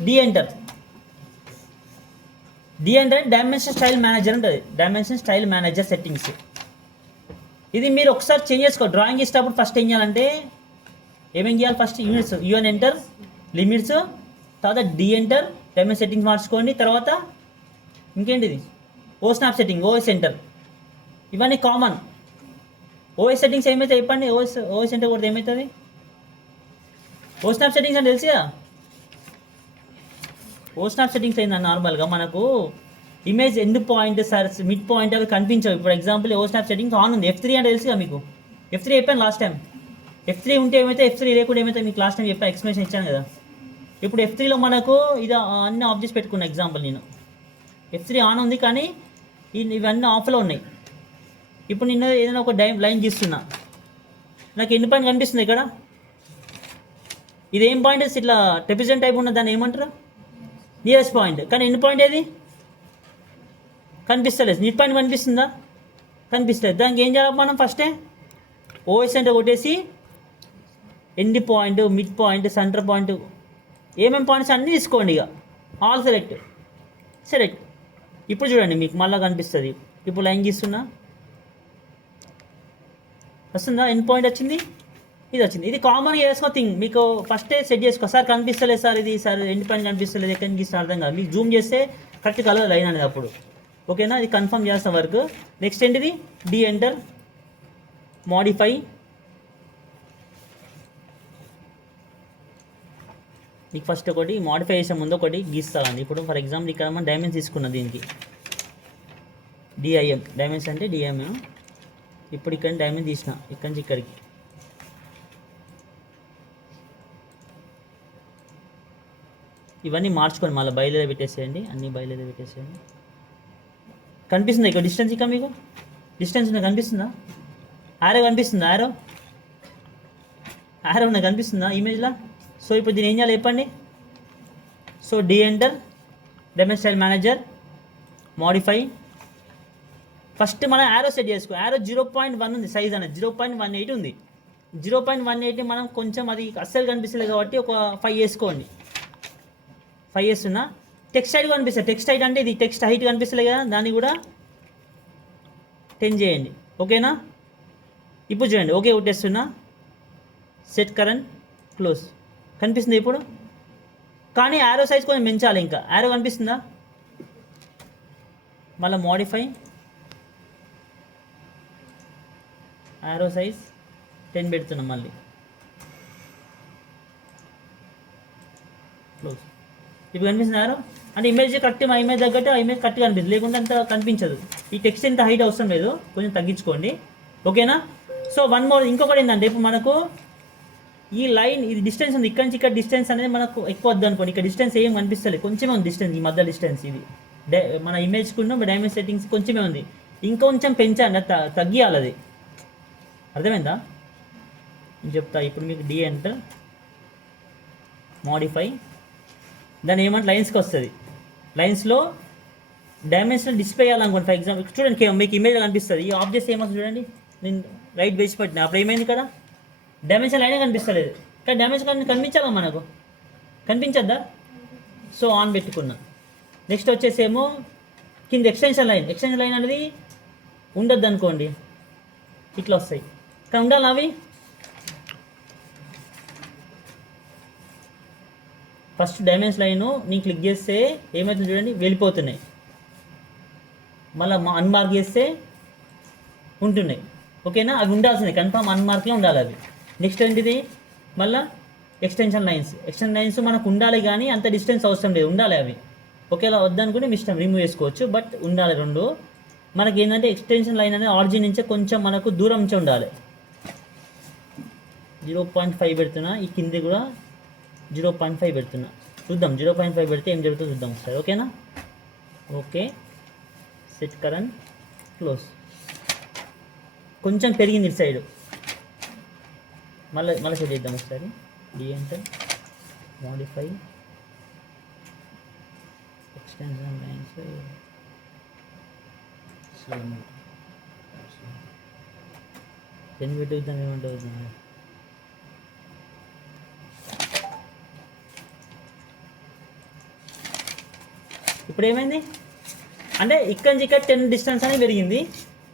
D enter dimension style manager ఉంటుంది, డైమెన్షన్ స్టైల్ మేనేజర్ సెట్టింగ్స్. ఇది మీరు ఒకసారి చేంజ్ చేసుకోవాలి. డ్రాయింగ్ ఇచ్చేటప్పుడు ఫస్ట్ ఏం చేయాలంటే ఏమేం చేయాలి, first units UN enter, limits, తర్వాత డి ఎంటర్, డైమెన్షన్ సెట్టింగ్స్ మార్చుకోండి. తర్వాత ఇంకేంటిది, ఓ స్నాప్ సెట్టింగ్, ఓఎస్ ఎంటర్, ఇవన్నీ కామన్. ఓఎస్ సెట్టింగ్స్ ఏమైతే చెప్పండి, ఓఎస్ ఎంటర్ కూడా ఏమవుతుంది, ఓ స్నాప్ సెట్టింగ్స్ అని తెలుసు కదా. ఓ స్నాప్ సెట్టింగ్స్ అయింది నార్మల్గా మనకు image end point search mid point అవి కనిపించవు. ఇప్పుడు example O snap settings on ఉంది, F3 అంటే తెలుసు కదా మీకు. F3 చెప్పాను లాస్ట్ టైం. F3 ఉంటే ఏమైతే, F3 లేకుండా ఏమైతే మీకు లాస్ట్ టైం చెప్పాను, ఎక్స్ప్లెనేషన్ ఇచ్చాను కదా. ఇప్పుడు F3లో మనకు ఇది అన్ని ఆఫ్ చేసి పెట్టుకున్న ఎగ్జాంపుల్ నేను. F3 ఆన్ ఉంది కానీ ఇవన్నీ ఆఫ్లో ఉన్నాయి. ఇప్పుడు నేను ఏదైనా ఒక లైన్ గీస్తున్నా, నాకు ఎండ్ పాయింట్ కనిపిస్తుంది ఇక్కడ. ఇది ఏం పాయింట్, ఇట్లా ట్రెపిజెంట్ టైప్ ఉన్న దాన్ని ఏమంటారు, నియరెస్ట్ పాయింట్. కానీ ఎండ్ పాయింట్ ఏది కనిపిస్తలేదు, మిడ్ పాయింట్ కనిపిస్తుందా, కనిపిస్తలేదు. దానికి ఏం చేయాలి మనం, ఫస్టే ఓఎస్ అంటే కొట్టేసి end point, mid point, centre point, ఏమేమి పాయింట్స్ అన్నీ తీసుకోండి. ఇక ఆల్ సెలెక్ట్. ఇప్పుడు చూడండి మీకు మళ్ళీ కనిపిస్తుంది. ఇప్పుడు లైన్ గీస్తున్నా, వస్తుందా, ఎండ్ పాయింట్ వచ్చింది, ఇది వచ్చింది. ఇది కామన్గా చేసుకో థింగ్, మీకు ఫస్టే సెట్ చేసుకో. సార్ కనిపిస్తలేదు సార్, ఇది సార్ ఎండ్ పాయింట్ కనిపిస్తలేదు, ఎక్కడి నుంచి అర్థం కాదు. మీకు జూమ్ చేస్తే కరెక్ట్ కలర్ లైన్ అనేది అప్పుడు, ఓకేనా? ఇది కన్ఫర్మ్ చేస్తాం వర్క్. నెక్స్ట్ ఏంటిది, డి ఎంటర్, మోడిఫై, మీకు ఫస్ట్ ఒకటి మోడిఫై చేసే ముందు ఒకటి గీస్తాను. ఇప్పుడు ఫర్ ఎగ్జాంపుల్ ఇక్కడ మనం డైమెన్షన్ తీసుకున్నాం, దీనికి డిఐఎం, డైమెన్షన్ అంటే డిఐఎం. ఇప్పుడు ఇక్కడ డైమెన్షన్ తీసిన, ఇక్కడి నుంచి ఇక్కడికి. ఇవన్నీ మార్చుకొని మళ్ళీ బయలుదేరి పెట్టేసేయండి, అన్నీ బయలుదేరి పెట్టేసేయండి. కనిపిస్తుందా ఇక్కడ డిస్టెన్స్, ఇక్కడ మీకు డిస్టెన్స్ ఉందా, కనిపిస్తుందా, ఆరో కనిపిస్తుందా, ఆరో ఉన్నా కనిపిస్తుందా ఇమేజ్లో. సో ఇప్పుడు దీన్ని ఏం చేయాలి చెప్పండి. So D enter, dimension style manager, modify. First మనం యారో సెట్ చేసుకో. యారో 0.1 ఉంది సైజ్ అనేది, 0.18 ఉంది. 0.18ని మనం కొంచెం అది అస్సలు కనిపిస్తలేదు కాబట్టి ఒక 5 వేసుకోండి. 5 వేస్తున్నా. టెక్స్ట్ హైట్ కనిపిస్తుంది, టెక్స్ట్ హైట్ అంటే ఇది టెక్స్ట్ హైట్ కనిపిస్తలే కదా, దాన్ని కూడా 10 చేయండి, ఓకేనా? ఇప్పుడు చూడండి, ఓకే కొట్టేస్తున్నా. సెట్ కరెంట్ క్లోజ్, కనిపిస్తుంది ఇప్పుడు. కానీ యారో సైజ్ కొంచెం పెంచాలి, ఇంకా యారో కనిపిస్తుందా. మళ్ళీ మోడిఫై, యారో సైజ్ 10 పెడుతున్నాం, మళ్ళీ క్లోజ్. ఇప్పుడు కనిపిస్తుంది యారో అంటే ఇమేజ్ కరెక్ట్, మా ఇమేజ్ తగ్గట్టు ఆ ఇమేజ్ కరెక్ట్గా కనిపిస్తుంది, లేకుంటే అంత కనిపించదు. ఈ టెక్స్ట్ ఎంత హైట్ అవసరం లేదు, కొంచెం తగ్గించుకోండి, ఓకేనా? సో వన్ మోర్, ఇంకొకటి ఏంటంటే ఇప్పుడు మనకు ఈ లైన్ ఇది డిస్టెన్స్ ఉంది, ఇక్కడి నుంచి ఇక్కడ డిస్టెన్స్ అనేది మనకు ఎక్కువ వద్దు అనుకోండి. ఇక్కడ డిస్టెన్స్ ఏం కనిపిస్తలేదు, కొంచెమే ఉంది డిస్టెన్స్, ఈ మధ్య డిస్టెన్స్ ఇది మన ఇమేజ్కున్న డైమెన్షన్ సెట్టింగ్స్ కొంచెమే ఉంది, ఇంకొంచెం పెంచండి, తగ్గియాలి అది. అర్థమైందా? నేను చెప్తా ఇప్పుడు మీకు. డి ఎంటర్, మోడిఫై, దాన్ని ఏమంటే లైన్స్కి వస్తుంది. లైన్స్లో డైమెన్షన్ డిస్ప్లే చేయాలనుకోండి. ఫర్ ఎగ్జాంపుల్ చూడండి, మీకు ఇమేజ్ కనిపిస్తుంది. ఈ ఆబ్జెక్ట్స్ ఏమొస్తుంది చూడండి, నేను రైట్ వేసి పెట్టిన అప్పుడు ఏమైంది ఇక్కడ డైమెన్షన్ లైనే కనిపిస్తలేదు కానీ డైమెన్షన్ కనిపించాలా మనకు కనిపించద్దా సో ఆన్ పెట్టుకున్నా నెక్స్ట్ వచ్చేసేమో కింద ఎక్స్టెన్షన్ లైన్ అనేది ఉండద్దు అనుకోండి ఇట్లా వస్తాయి కానీ ఉండాలి అవి ఫస్ట్ డైమెన్షన్ లైన్ నేను క్లిక్ చేస్తే ఏమవుతుంది చూడండి వెళ్ళిపోతున్నాయి మళ్ళీ అన్మార్క్ చేస్తే ఉంటున్నాయి ఓకేనా అవి ఉండాల్సిందే కన్ఫామ్ అన్మార్క్లో ఉండాలి అవి నెక్స్ట్ ఏంటిది మళ్ళీ ఎక్స్టెన్షన్ లైన్స్ మనకు ఉండాలి కానీ అంత డిస్టెన్స్ అవసరం లేదు ఉండాలి అవి ఒకేలా వద్దనుకుంటే మీ ఇష్టం రిమూవ్ చేసుకోవచ్చు బట్ ఉండాలి రెండు మనకి ఏంటంటే ఎక్స్టెన్షన్ లైన్ అనేది ఆరిజిన్ నుంచే కొంచెం మనకు దూరం నుంచి ఉండాలి 0.5 పెడుతున్నా ఈ కింది కూడా 0.5 పెడుతున్నా చూద్దాం 0.5 పెడితే ఏం జరుగుతుందో చూద్దాం ఒకసారి ఓకేనా ఓకే సెట్ కరెంట్ క్లోజ్ కొంచెం పెరిగింది ఇటు సైడ్ మళ్ళీ సెట్ చేద్దాం ఒకసారి డి అంటే మోడిఫై ఎక్స్టెన్షన్ లైన్స్ పెన్ పెట్టిద్దాం ఏమంటుంది ఇప్పుడు ఏమైంది అంటే ఇక్కడి నుంచి ఇక్కడ 10 డిస్టెన్స్ అనేది పెరిగింది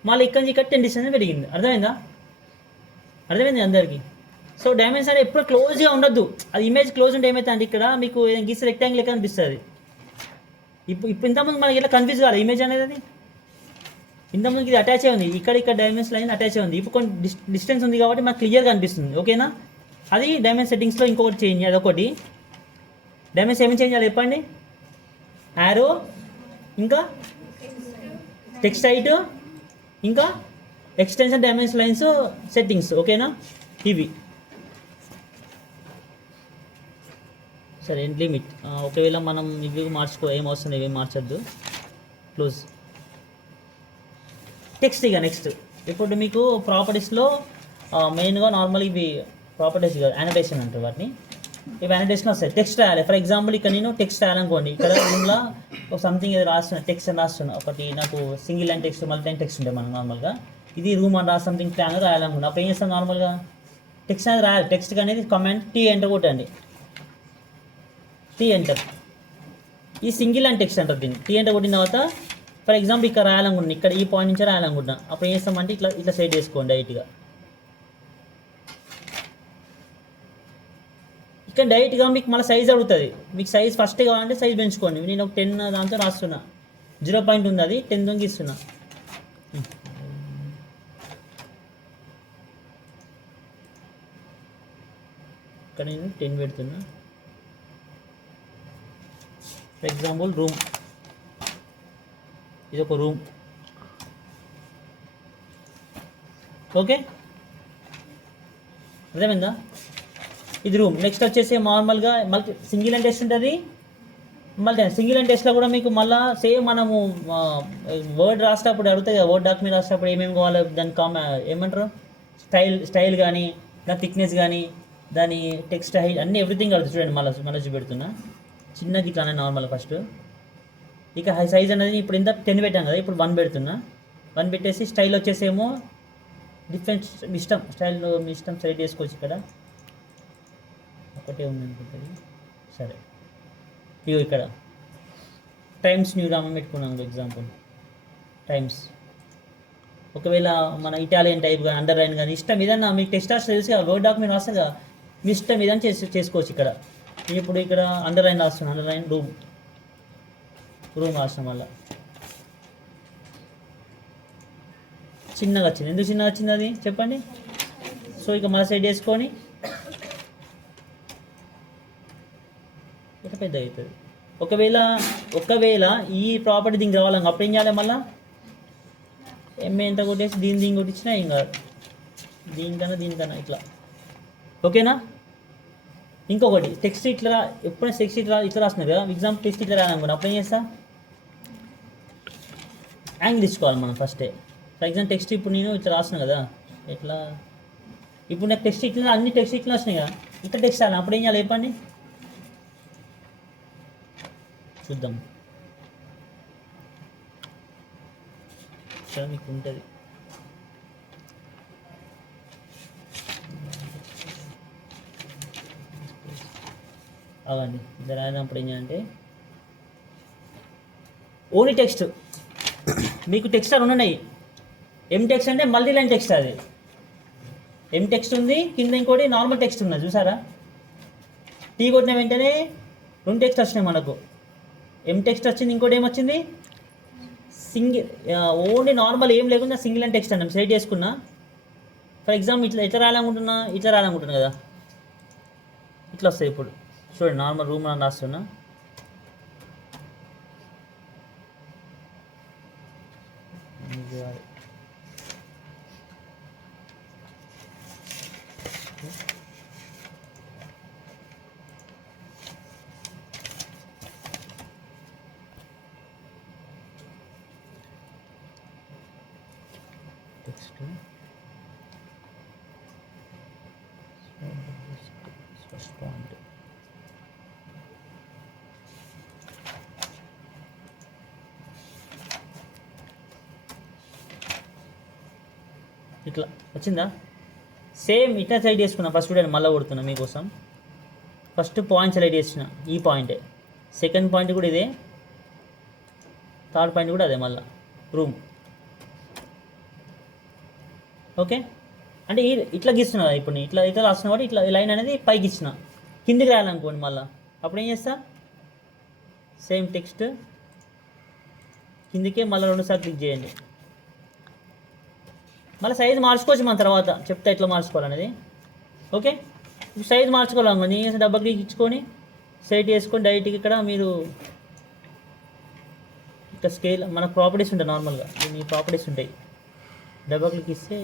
మళ్ళీ ఇక్కడి నుంచి ఇక్కడ 10 డిస్టెన్స్ అనేది పెరిగింది అర్థమైంది అందరికీ సో డైమెన్షన్ అనేది ఎప్పుడు క్లోజ్గా ఉండొద్దు అది ఇమేజ్ క్లోజ్ ఉంటే ఏమవుతుంది అంటే ఇక్కడ మీకు గీసే రెక్టాంగిల్ లెక్క అనిపిస్తుంది ఇప్పుడు ఇంతకుముందు మనకి ఇట్లా కన్ఫ్యూజ్ కాదు ఇమేజ్ అనేది అది ఇంతకుముందుకి ఇది అటాచ్ ఉంది ఇక్కడ డైమెన్షన్ లైన్ అటాచ్ ఉంది ఇప్పుడు కొన్ని డిస్టెన్స్ ఉంది కాబట్టి మనకు క్లియర్గా అనిపిస్తుంది ఓకేనా అది డైమెన్షన్ సెట్టింగ్స్లో ఇంకొకటి చేంజ్ అదొకటి డైమెన్షన్ ఏమేమి చేంజ్ చేయాలి చెప్పండి యారో ఇంకా టెక్స్ట్ హైట్ ఇంకా ఎక్స్టెన్షన్ డైమెన్షన్ లైన్స్ సెట్టింగ్స్ ఓకేనా ఇవి సరే ఎండ్ లిమిట్ ఒకవేళ మనం ఇవి ఏం అవసరం ఇవి మార్చొద్దు క్లోజ్ టెక్స్ట్ ఇక నెక్స్ట్ ఇప్పుడు మీకు ప్రాపర్టీస్లో మెయిన్గా నార్మల్ ఇవి ప్రాపర్టీస్ కాదు యానిటేషన్ అంటారు వాటిని ఇవి యానిటేషన్ వస్తాయి టెక్స్ట్ రాయాలి ఫర్ ఎగ్జాంపుల్ ఇక్కడ నేను టెక్స్ట్ రాయాలనుకోండి ఇక్కడ రూమ్లో సంథింగ్ ఏదో రాస్తున్నా టెక్స్ట్ అని రాస్తున్నా ఒకటి నాకు single line text multi line text ఉంటాయి మనం నార్మల్గా ఇది రూమ్ అని రాసి సంథింగ్ ప్లాన్ రాయాలనుకున్నా అప్పుడు ఏం చేస్తాం నార్మల్గా టెక్స్ట్ అనేది రాయాలి టెక్స్ట్ అనేది కమెంట్ టీ ఎంటర్ కొట్టండి టీ ఎంటర్ ఈ సింగిల్ లైన్ టెక్స్ట్ అంటారు దీన్ని టీ ఎంటర్ కొట్టిన తర్వాత ఫర్ ఎగ్జాంపుల్ ఇక్కడ రాయాలనుకుంటున్నా ఇక్కడ ఈ పాయింట్ నుంచి రాయాలనుకుంటున్నా అప్పుడు ఏం చేస్తామంటే ఇట్లా సెట్ చేసుకోండి డైరెక్ట్గా ఇక్కడ డైరెక్ట్గా మీకు మళ్ళీ సైజ్ అడుగుతుంది మీకు సైజ్ ఫస్ట్ కావాలంటే సైజ్ పెంచుకోండి నేను ఒక 10 దాంతో రాస్తున్నా 0 ఉంది అది 10 దొంగి ఇస్తున్నా ఇక్కడ నేను 10 పెడుతున్నా ఫర్ ఎగ్జాంపుల్ రూమ్ ఇది ఒక రూమ్ ఓకే అర్థమైందా ఇది రూమ్ నెక్స్ట్ వచ్చేసి నార్మల్గా మళ్ళీ సింగిల్ అండ్ టెస్ట్ ఉంటుంది మళ్ళీ సింగిల్ అండ్ టెస్ట్లో కూడా మీకు మళ్ళీ సేమ్ మనము వర్డ్ రాసేటప్పుడు అడుగుతాయి కదా వర్డ్ డాక్యుమెంట్ రాసేటప్పుడు ఏమేమి కావాలి దాని ఏమంటారు స్టైల్ కానీ దాని థిక్నెస్ కానీ దాని టెక్స్ట్ హైట్ అన్నీ ఎవ్రీథింగ్ అడుగుతుంది చూడండి మళ్ళీ చూపెడుతున్నా చిన్నది ఇట్లానే నార్మల్ ఫస్ట్ ఇక హై సైజ్ అనేది ఇప్పుడు ఇంత 10 పెట్టాం కదా ఇప్పుడు 1 పెడుతున్నా 1 పెట్టేసి స్టైల్ వచ్చేసేమో డిఫరెంట్ ఇష్టం స్టైల్లో మీ ఇష్టం సెలెక్ట్ చేసుకోవచ్చు ఇక్కడ ఒకటే ఉంది అనుకుంటుంది సరే ఇగో ఇక్కడ టైమ్స్ న్యూ రామన్ పెట్టుకున్నాం ఎగ్జాంపుల్ టైమ్స్ ఒకవేళ మన ఇటాలియన్ టైప్ కానీ అండర్ లైన్ కానీ ఇష్టం ఏదన్నా మీకు టెక్స్ట్ రాసి తెలిసి వర్డ్ డాక్యుమెంట్ రాస్తాగా మీ ఇష్టం ఏదైనా చేసుకోవచ్చు ఇక్కడ ఇప్పుడు ఇక్కడ అండర్ లైన్ రాస్తున్నాను అండర్ లైన్ రూమ్ రాసిన వల్ల చిన్నగా వచ్చింది ఎందుకు చిన్నగా వచ్చింది అది చెప్పండి సో ఇక మన సైడ్ వేసుకొని ఇక పెద్ద అవుతుంది ఒకవేళ ఈ ప్రాపర్టీ దీనికి రావాలని అప్పుడు ఏం చేయాలి మళ్ళీ ఎంఏ ఎంత కొట్టేసి దీన్ని కొట్టించినా ఏం కాదు దీనికన్నా ఇట్లా ఓకేనా ఇంకొకటి టెక్స్ట్ ఇట్లా ఎప్పుడైనా టెక్స్ట్ ఇట్లా రాస్తున్నారు కదా ఎగ్జాంపుల్ టెక్స్ట్ ఇట్లా రాయాలనుకున్నా అప్పుడు ఏం చేస్తా యాంగిల్ ఇచ్చుకోవాలి మనం ఫస్టే ఫర్ ఎగ్జాంపుల్ టెక్స్ట్ ఇప్పుడు నేను ఇట్లా రాస్తున్నాను కదా ఇట్లా ఇప్పుడు నాకు టెక్స్ట్ ఇట్లా అన్ని టెక్స్ట్ ఇట్లా వచ్చినాయి కదా ఇట్లా టెక్స్ట్ రాయాలి అప్పుడు ఏం చేయాలి చెప్పండి చూద్దాం ఇక్కడ మీకు ఉంటుంది అవండి ఇది రాసినప్పుడు ఏం చేయాలంటే ఓన్లీ టెక్స్ట్ మీకు టెక్స్ట్ అని ఉన్నాయి. ఎం టెక్స్ట్ అంటే మల్టీ లైన్ టెక్స్ట్ అది. ఎం టెక్స్ట్ ఉంది, కింద ఇంకోటి నార్మల్ టెక్స్ట్ ఉన్నది చూసారా. టీ కొట్టిన వెంటనే 2 టెక్స్ట్ వచ్చినాయి మనకు. ఎం టెక్స్ట్ వచ్చింది, ఇంకోటి ఏమొచ్చింది సింగిల్, ఓన్లీ నార్మల్ ఏం లేకుండా సింగిల్ అండ్ టెక్స్ట్ అన్నాం. సెలెక్ట్ చేసుకున్నా. ఫర్ ఎగ్జాంపుల్ ఇట్లా రాయాలనుకుంటున్నా, ఇట్లా రాయాలనుకుంటున్నా కదా, ఇట్లా వస్తాయి. ఇప్పుడు చూడండి నార్మల్ రూమ్ అని రాస్తున్నా. టెక్స్ట్ ఫస్ట్ పాయింట్ ఇట్లా వచ్చిందా. సేమ్ ఇట్లా సెలెక్ట్ చేసుకున్నా. ఫస్ట్ చూడండి మళ్ళీ కొడుతున్నా మీకోసం. ఫస్ట్ పాయింట్ సెలెక్ట్ చేసిన, ఈ పాయింటే. సెకండ్ పాయింట్ కూడా ఇదే, థర్డ్ పాయింట్ కూడా అదే. మళ్ళీ రూమ్. ఓకే అంటే ఇట్లా గీస్తున్నా ఇప్పుడు నేను. ఇట్లా ఇట్లా రాస్తున్నా కాబట్టి ఇట్లా లైన్ అనేది పైకి ఇచ్చిన. కిందికి రాయాలనుకోండి మళ్ళీ, అప్పుడు ఏం చేస్తా, సేమ్ టెక్స్ట్ కిందికే మళ్ళీ 2 సార్లు క్లిక్ చేయండి. మళ్ళీ సైజ్ మార్చుకోవచ్చు మన తర్వాత, చెప్తే ఎట్లా మార్చుకోవాలనేది. ఓకే ఇప్పుడు సైజ్ మార్చుకోవాలనుకోండి, ఏం చేస్తే డబ్బా క్లిక్ ఇచ్చుకొని సెలెక్ట్ చేసుకొని డైరెక్ట్గా ఇక్కడ మీరు ఇక్కడ స్కేల్ మన ప్రాపర్టీస్ ఉంటాయి. నార్మల్గా మీ ప్రాపర్టీస్ ఉంటాయి. డబ్బా క్లిక్ ఇస్తే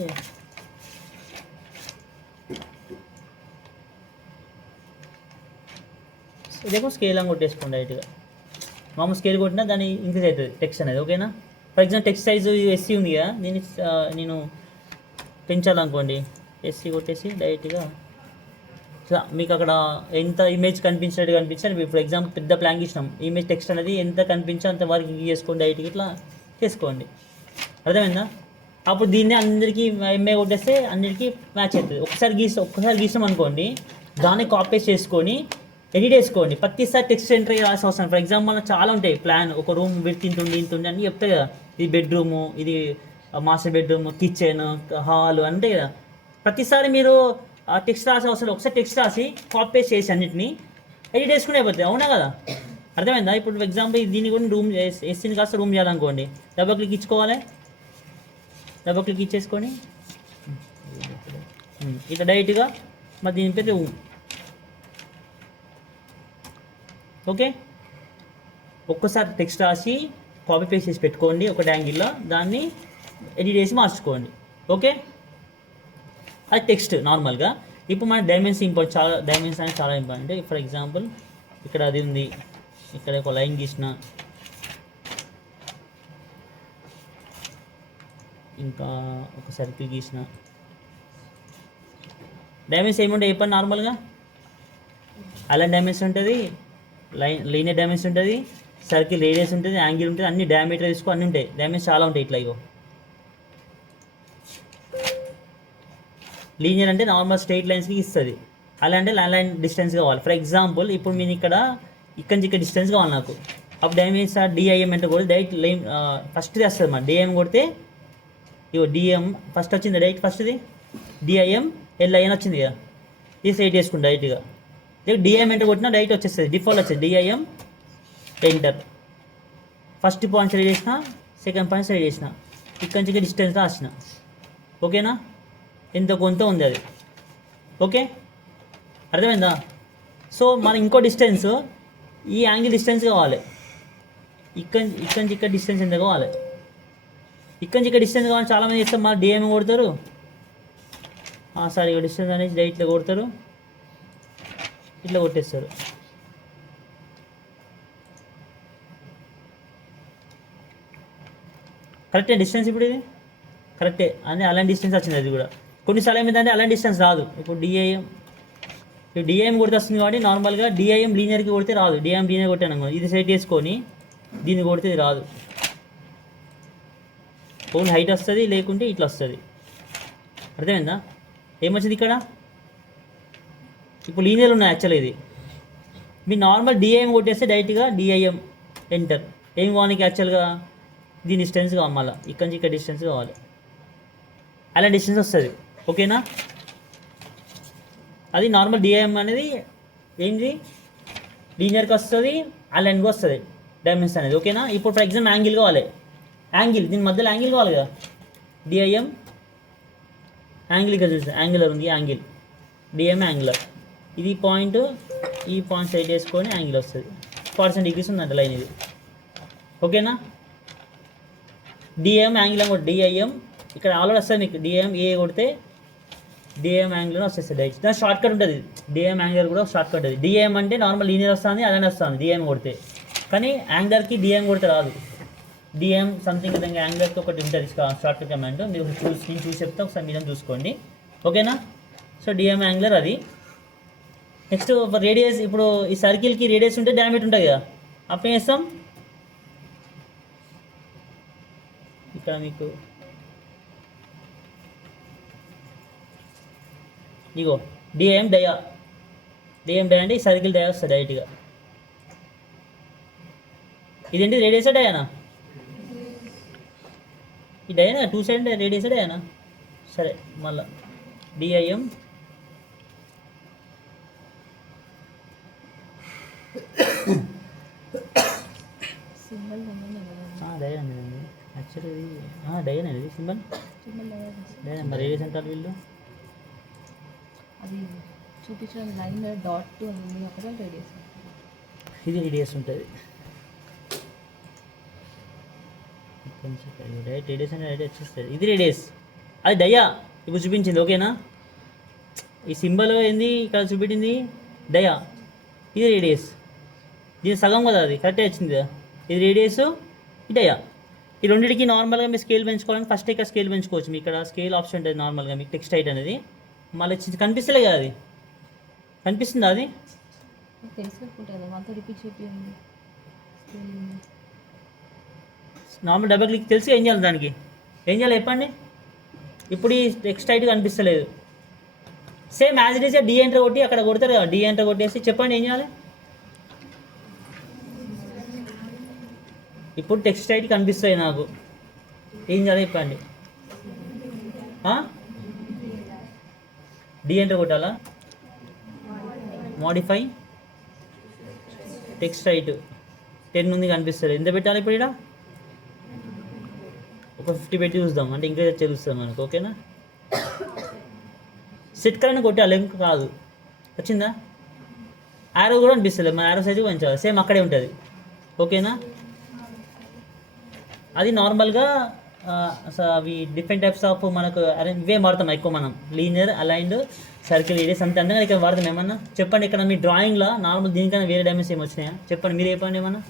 ఇదేమో స్కేల్ అని కొట్టేసుకోండి డైరెక్ట్గా. మామూలు స్కేల్ కొట్టినా దాన్ని ఇంక్రీజ్ అవుతుంది టెక్స్ట్ అనేది. ఓకేనా. For example text size SC ఉంది కదా, దీన్ని నేను పెంచాలనుకోండి. ఎస్సీ కొట్టేసి డైరెక్ట్గా ఇట్లా మీకు అక్కడ ఎంత ఇమేజ్ కనిపించినట్టు కనిపించాలి. ఫర్ ఎగ్జాంపుల్ పెద్ద ప్లాంక్ ఇచ్చినాం, ఇమేజ్ టెక్స్ట్ అనేది ఎంత కనిపించో అంత వరకు చేసుకోండి. డైరెక్ట్గా ఇట్లా చేసుకోండి. అర్థమైందా. అప్పుడు దీన్ని అందరికీ ఎంఏ కొట్టేస్తే అన్నిటికీ మ్యాచ్ అవుతుంది. ఒక్కసారి గీసాం అనుకోండి, దాన్ని కాపీ పేస్ట్ చేసుకొని ఎడిట్ చేసుకోండి. ప్రతిసారి టెక్స్ట్ ఎంట్రీ రాసి అవసరం. ఫర్ ఎగ్జాంపుల్ మనకు చాలా ఉంటాయి ప్లాన్. ఒక రూమ్ విత్ ఇంతుండి అని చెప్తాయి కదా. ఇది బెడ్రూము, ఇది మాస్టర్ బెడ్రూమ్, కిచెన్, హాల్ అంటే కదా. ప్రతిసారి మీరు టెక్స్ట్ రాసే అవసరం. ఒకసారి టెక్స్ట్ రాసి కాపీ పేస్ట్ చేసి అన్నింటినీ ఎడిట్ చేసుకుని అయిపోతుంది. అవునా కదా. అర్థమైందా. ఇప్పుడు ఫర్ ఎగ్జాంపుల్ దీన్ని కూడా రూమ్ ఎస్సీని కాస్త రూమ్ చేయాలనుకోండి, డబల్ క్లిక్ ఇచ్చుకోవాలి. డబల్ క్లిక్ ఇచ్చేసుకొని ఇట్లా డైరెక్ట్గా మరి దీని పేరు రూమ్. ఓకే ఒక్కసారి టెక్స్ట్ రాసి కాపీ పేస్ట్ చేసి పెట్టుకోండి ఒక యాంగిల్లో, దాన్ని ఎడిట్ చేసి మార్చుకోండి. ఓకే అది టెక్స్ట్ నార్మల్గా. ఇప్పుడు మన డైమెన్షన్ ఇంపార్టెంట్, చాలా డైమెన్షన్ అనేది చాలా ఇంపార్టెంట్. ఫర్ ఎగ్జాంపుల్ ఇక్కడ అది ఉంది, ఇక్కడ ఒక లైన్ గీసిన, ఇంకా ఒక సర్కిల్ గీసిన. డైమెన్షన్ ఏముంటాయి చెప్పండి నార్మల్గా. అలా డైమెన్షన్ ఉంటుంది, లీనియర్ డైమెన్షన్ ఉంటుంది, సర్కిల్ రేడియస్ ఉంటుంది, యాంగిల్ ఉంటుంది, అన్ని డయామీటర్ తీసుకో అన్నీ ఉంటాయి. డైమెన్షన్ చాలా ఉంటాయి. ఇట్లా ఇగో లీనియర్ అంటే నార్మల్ స్ట్రైట్ లైన్స్కి ఇస్తుంది. అలా అంటే లైన్ డిస్టెన్స్ కావాలి. ఫర్ ఎగ్జాంపుల్ ఇప్పుడు నేను ఇక్కడి నుంచి ఇక్కడ డిస్టెన్స్ కావాలి నాకు. అప్పుడు డైమెన్షన్ డిఐఎం అంటే కూడా డైరెక్ట్ లైన్ ఫస్ట్ వస్తుంది. మన డిఐఎం కొడితే ఇగో డిఎం ఫస్ట్ వచ్చింది డైరెక్ట్. ఫస్ట్ది డిఐఎం ఎల్ఐఎన్ వచ్చింది కదా, ఇది సెట్ చేసుకుంది డైరెక్ట్గా. డిఐఎం ఎంటర్ కొట్టినా డైరెక్ట్ వచ్చేస్తుంది, డిఫాల్ట్ వచ్చేది డిఐఎం ఎంటర్. ఫస్ట్ పాయింట్ సెలెక్ట్ చేసిన, సెకండ్ పాయింట్ సెలెక్ట్ చేసిన, ఇక్కడి నుంచి డిస్టెన్స్ రాసిన. ఓకేనా. ఎంత కొంత ఉంది అది. ఓకే అర్థమైందా. సో మన ఇంకో డిస్టెన్స్, ఈ యాంగిల్ డిస్టెన్స్ కావాలి. ఇక్కడి నుంచి ఇక్కడ డిస్టెన్స్ ఎంత కావాలి, ఇక్కడి నుంచి ఇక్కడ డిస్టెన్స్ కావాలి. చాలామంది చేస్తారు మన డిఎం కొడతారు, సారీ డిస్టెన్స్ అనేది డైరెక్ట్లో కొడతారు, ఇట్లా కొట్టేస్తారు. కరెక్టే డిస్టెన్స్. ఇప్పుడు ఇది కరెక్టే అని అలాంటి డిస్టెన్స్ వచ్చింది. అది కూడా కొన్నిసార్లు ఏమైందంటే అలాంటి డిస్టెన్స్ రాదు. ఇప్పుడు డిఐఎం కొడితే వస్తుంది కాబట్టి నార్మల్గా డిఐఎం లీనియర్కి కొడితే రాదు. డిఐఎం లీనియర్ కొట్టాను ఇది సెట్ చేసుకొని దీన్ని కొడితే ఇది రాదు. ఓన్లీ హైట్ వస్తుంది, లేకుంటే ఇట్లా వస్తుంది. అర్థమైందా. ఏమొచ్చింది ఇక్కడ ఇప్పుడు లీనియర్ ఉన్నాయి యాక్చువల్. ఇది మీ నార్మల్ డిఐఎం కొట్టేస్తే డైరెక్ట్గా డిఐఎం ఎంటర్. ఏం కావాలి యాక్చువల్గా దీని డిస్టెన్స్ కావాలి, మళ్ళీ ఇక్కడ నుంచి ఇక్కడ డిస్టెన్స్ కావాలి, అలా డిస్టెన్స్ వస్తుంది. ఓకేనా, అది నార్మల్ డిఐఎం అనేది ఏంటి లీనియర్కి వస్తుంది, అలైన్గా వస్తుంది డైమెన్షన్ అనేది. ఓకేనా, ఇప్పుడు ఫర్ ఎగ్జాంపుల్ యాంగిల్ కావాలి, యాంగిల్ దీని మధ్యలో యాంగిల్ కావాలి కదా, డిఐఎం యాంగిల్ ఇక్కడ చూస్తుంది, యాంగిలర్ ఉంది యాంగిల్, డిఎం యాంగిలర్, ఇది పాయింట్ ఈ పాయింట్ సైడ్ వేసుకొని యాంగిల్ వస్తుంది, 47 degrees ఉందంట లైన్ ఇది. ఓకేనా, డిఎం యాంగిల్ అని కొట్టి డిఐఎం ఇక్కడ ఆల్రెడీ వస్తుంది మీకు, డిఎం ఏ కొడితే డిఎం యాంగిల్ వచ్చేస్తుంది డైరెక్ట్. దాని షార్ట్ కట్ ఉంటుంది, డిఎం యాంగిలర్ కూడా షార్ట్ కట్ ఉంటుంది. డిఎం అంటే నార్మల్ లీనియర్ వస్తుంది, అలానే వస్తుంది డిఎం కొడితే, కానీ యాంగిలర్కి డిఎం కొడితే రాదు. డిఎం సంథింగ్ విధంగా యాంగిలర్కి ఒకటి ఉంటుంది షార్ట్ కట్ కమాండ్, మీరు నేను చూసి చెప్తే ఒకసారి మీరు చూసుకోండి. ఓకేనా, సో డిఎం యాంగిలర్ అది. నెక్స్ట్ రేడియస్, ఇప్పుడు ఈ సర్కిల్కి రేడియస్ ఉంటే డయామీటర్ ఉంటుంది కదా, అప్పుడు ఏం చేస్తాం, ఇక్కడ మీకు ఇగో డిఎం డయా, డిఎం డయా అంటే ఈ సర్కిల్ డయా వస్తుంది డైరెక్ట్గా. ఇదేంటి రేడియసా డయానా, ఈ డయానా 2 సైడ్ రేడియసా డయానా, సరే మళ్ళా డిఐఎం సింబల్ డయా అనేది యాక్చువల్లీ డయానా ఇది సింబల్, డయానా మరి రేడియస్ అంటారు వీళ్ళు. అది చూపించడం లైన్ డాట్ ఉంది అక్కడ రేడియస్, ఇది రేడియస్ ఉంటుంది, డైరెక్ట్ రేడియస్ అంటే డైరెక్ట్ వచ్చేస్తుంది, ఇది రేడియస్, అది డయా ఇప్పుడు చూపించింది. ఓకేనా, ఈ సింబల్ ఏంది ఇక్కడ చూపించింది డయా, ఇది రేడియస్, దీని సగం కదా అది కరెక్టే వచ్చింది కదా, ఇది రేడియస్ ఇది డయా. ఈ రెండింటికి నార్మల్గా మీరు స్కేల్ పెంచుకోవాలని ఫస్ట్ ఇక్కడ స్కేల్ పెంచుకోవచ్చు, మీ ఇక్కడ స్కేల్ ఆప్షన్ ఉంటుంది నార్మల్గా మీకు టెక్స్ట్ హైట్ అనేది, మళ్ళీ కనిపిస్తలే కదా అది, కనిపిస్తుందా అది తెలిసిపోతుంది అంతా రిపీట్ చేయండి. నార్మల్ డబుల్ క్లిక్ తెలిసి ఏం చేయాలి, దానికి ఏం చేయాలి చెప్పండి. ఇప్పుడు ఈ టెక్స్ట్ హైట్ కనిపిస్తలేదు, same as it is D enter కొట్టి అక్కడ కొడతారు కదా, డి ఎంటర్ కొట్టేసి చెప్పండి ఏం చేయాలి. ఇప్పుడు టెక్స్ట్ హైట్ కనిపిస్తాయి నాకు, ఏం చేయాలి చెప్పండి. డి ఎంటర్ కొట్టాలా, మోడిఫై టెక్స్ట్ హైట్ 10 ఉంది కనిపిస్తుంది, ఎంత పెట్టాలి ఇప్పుడు ఇక్కడ, ఒక 50 పెట్టి చూద్దాం, అంటే ఇంకా తెలుస్తుంది మనకు. ఓకేనా, సెట్ కరెంట్ కొట్టాలి ఇంకా కాదు, వచ్చిందా, యారో కూడా అనిపిస్తుంది, మన యారో సైజ్ పెంచాలి, సేమ్ అక్కడే ఉంటుంది. ఓకేనా, అది నార్మల్గా అవి డిఫరెంట్ టైప్స్ ఆఫ్ మనకు ఇవే వాడతాం ఎక్కువ మనం, లీనియర్ అలైన్డ్ సర్కిల్ రేడియస్ అంతే, అంతగా ఇక్కడ వాడతాం ఏమన్నా చెప్పండి. ఇక్కడ మీ డ్రాయింగ్లో నార్మల్ దీనికన్నా వేరే డైమెన్షన్ ఏమి వచ్చినాయా చెప్పండి, మీరు చెప్పండి ఏమన్నా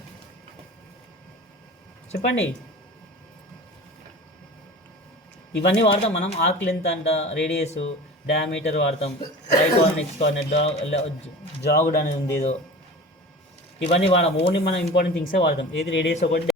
చెప్పండి. ఇవన్నీ వాడతాం మనం, ఆర్క్ లెంత్ అంట, రేడియస్, డయామీటర్ వాడతాం, రైట్ కార్నర్ నెక్స్ట్ కార్నర్, జాగుడ్ అనేది ఉంది ఏదో, ఇవన్నీ వాడము, ఓన్లీ మనం ఇంపార్టెంట్ థింగ్సే వాడతాం, ఏది రేడియస్ ఒకటి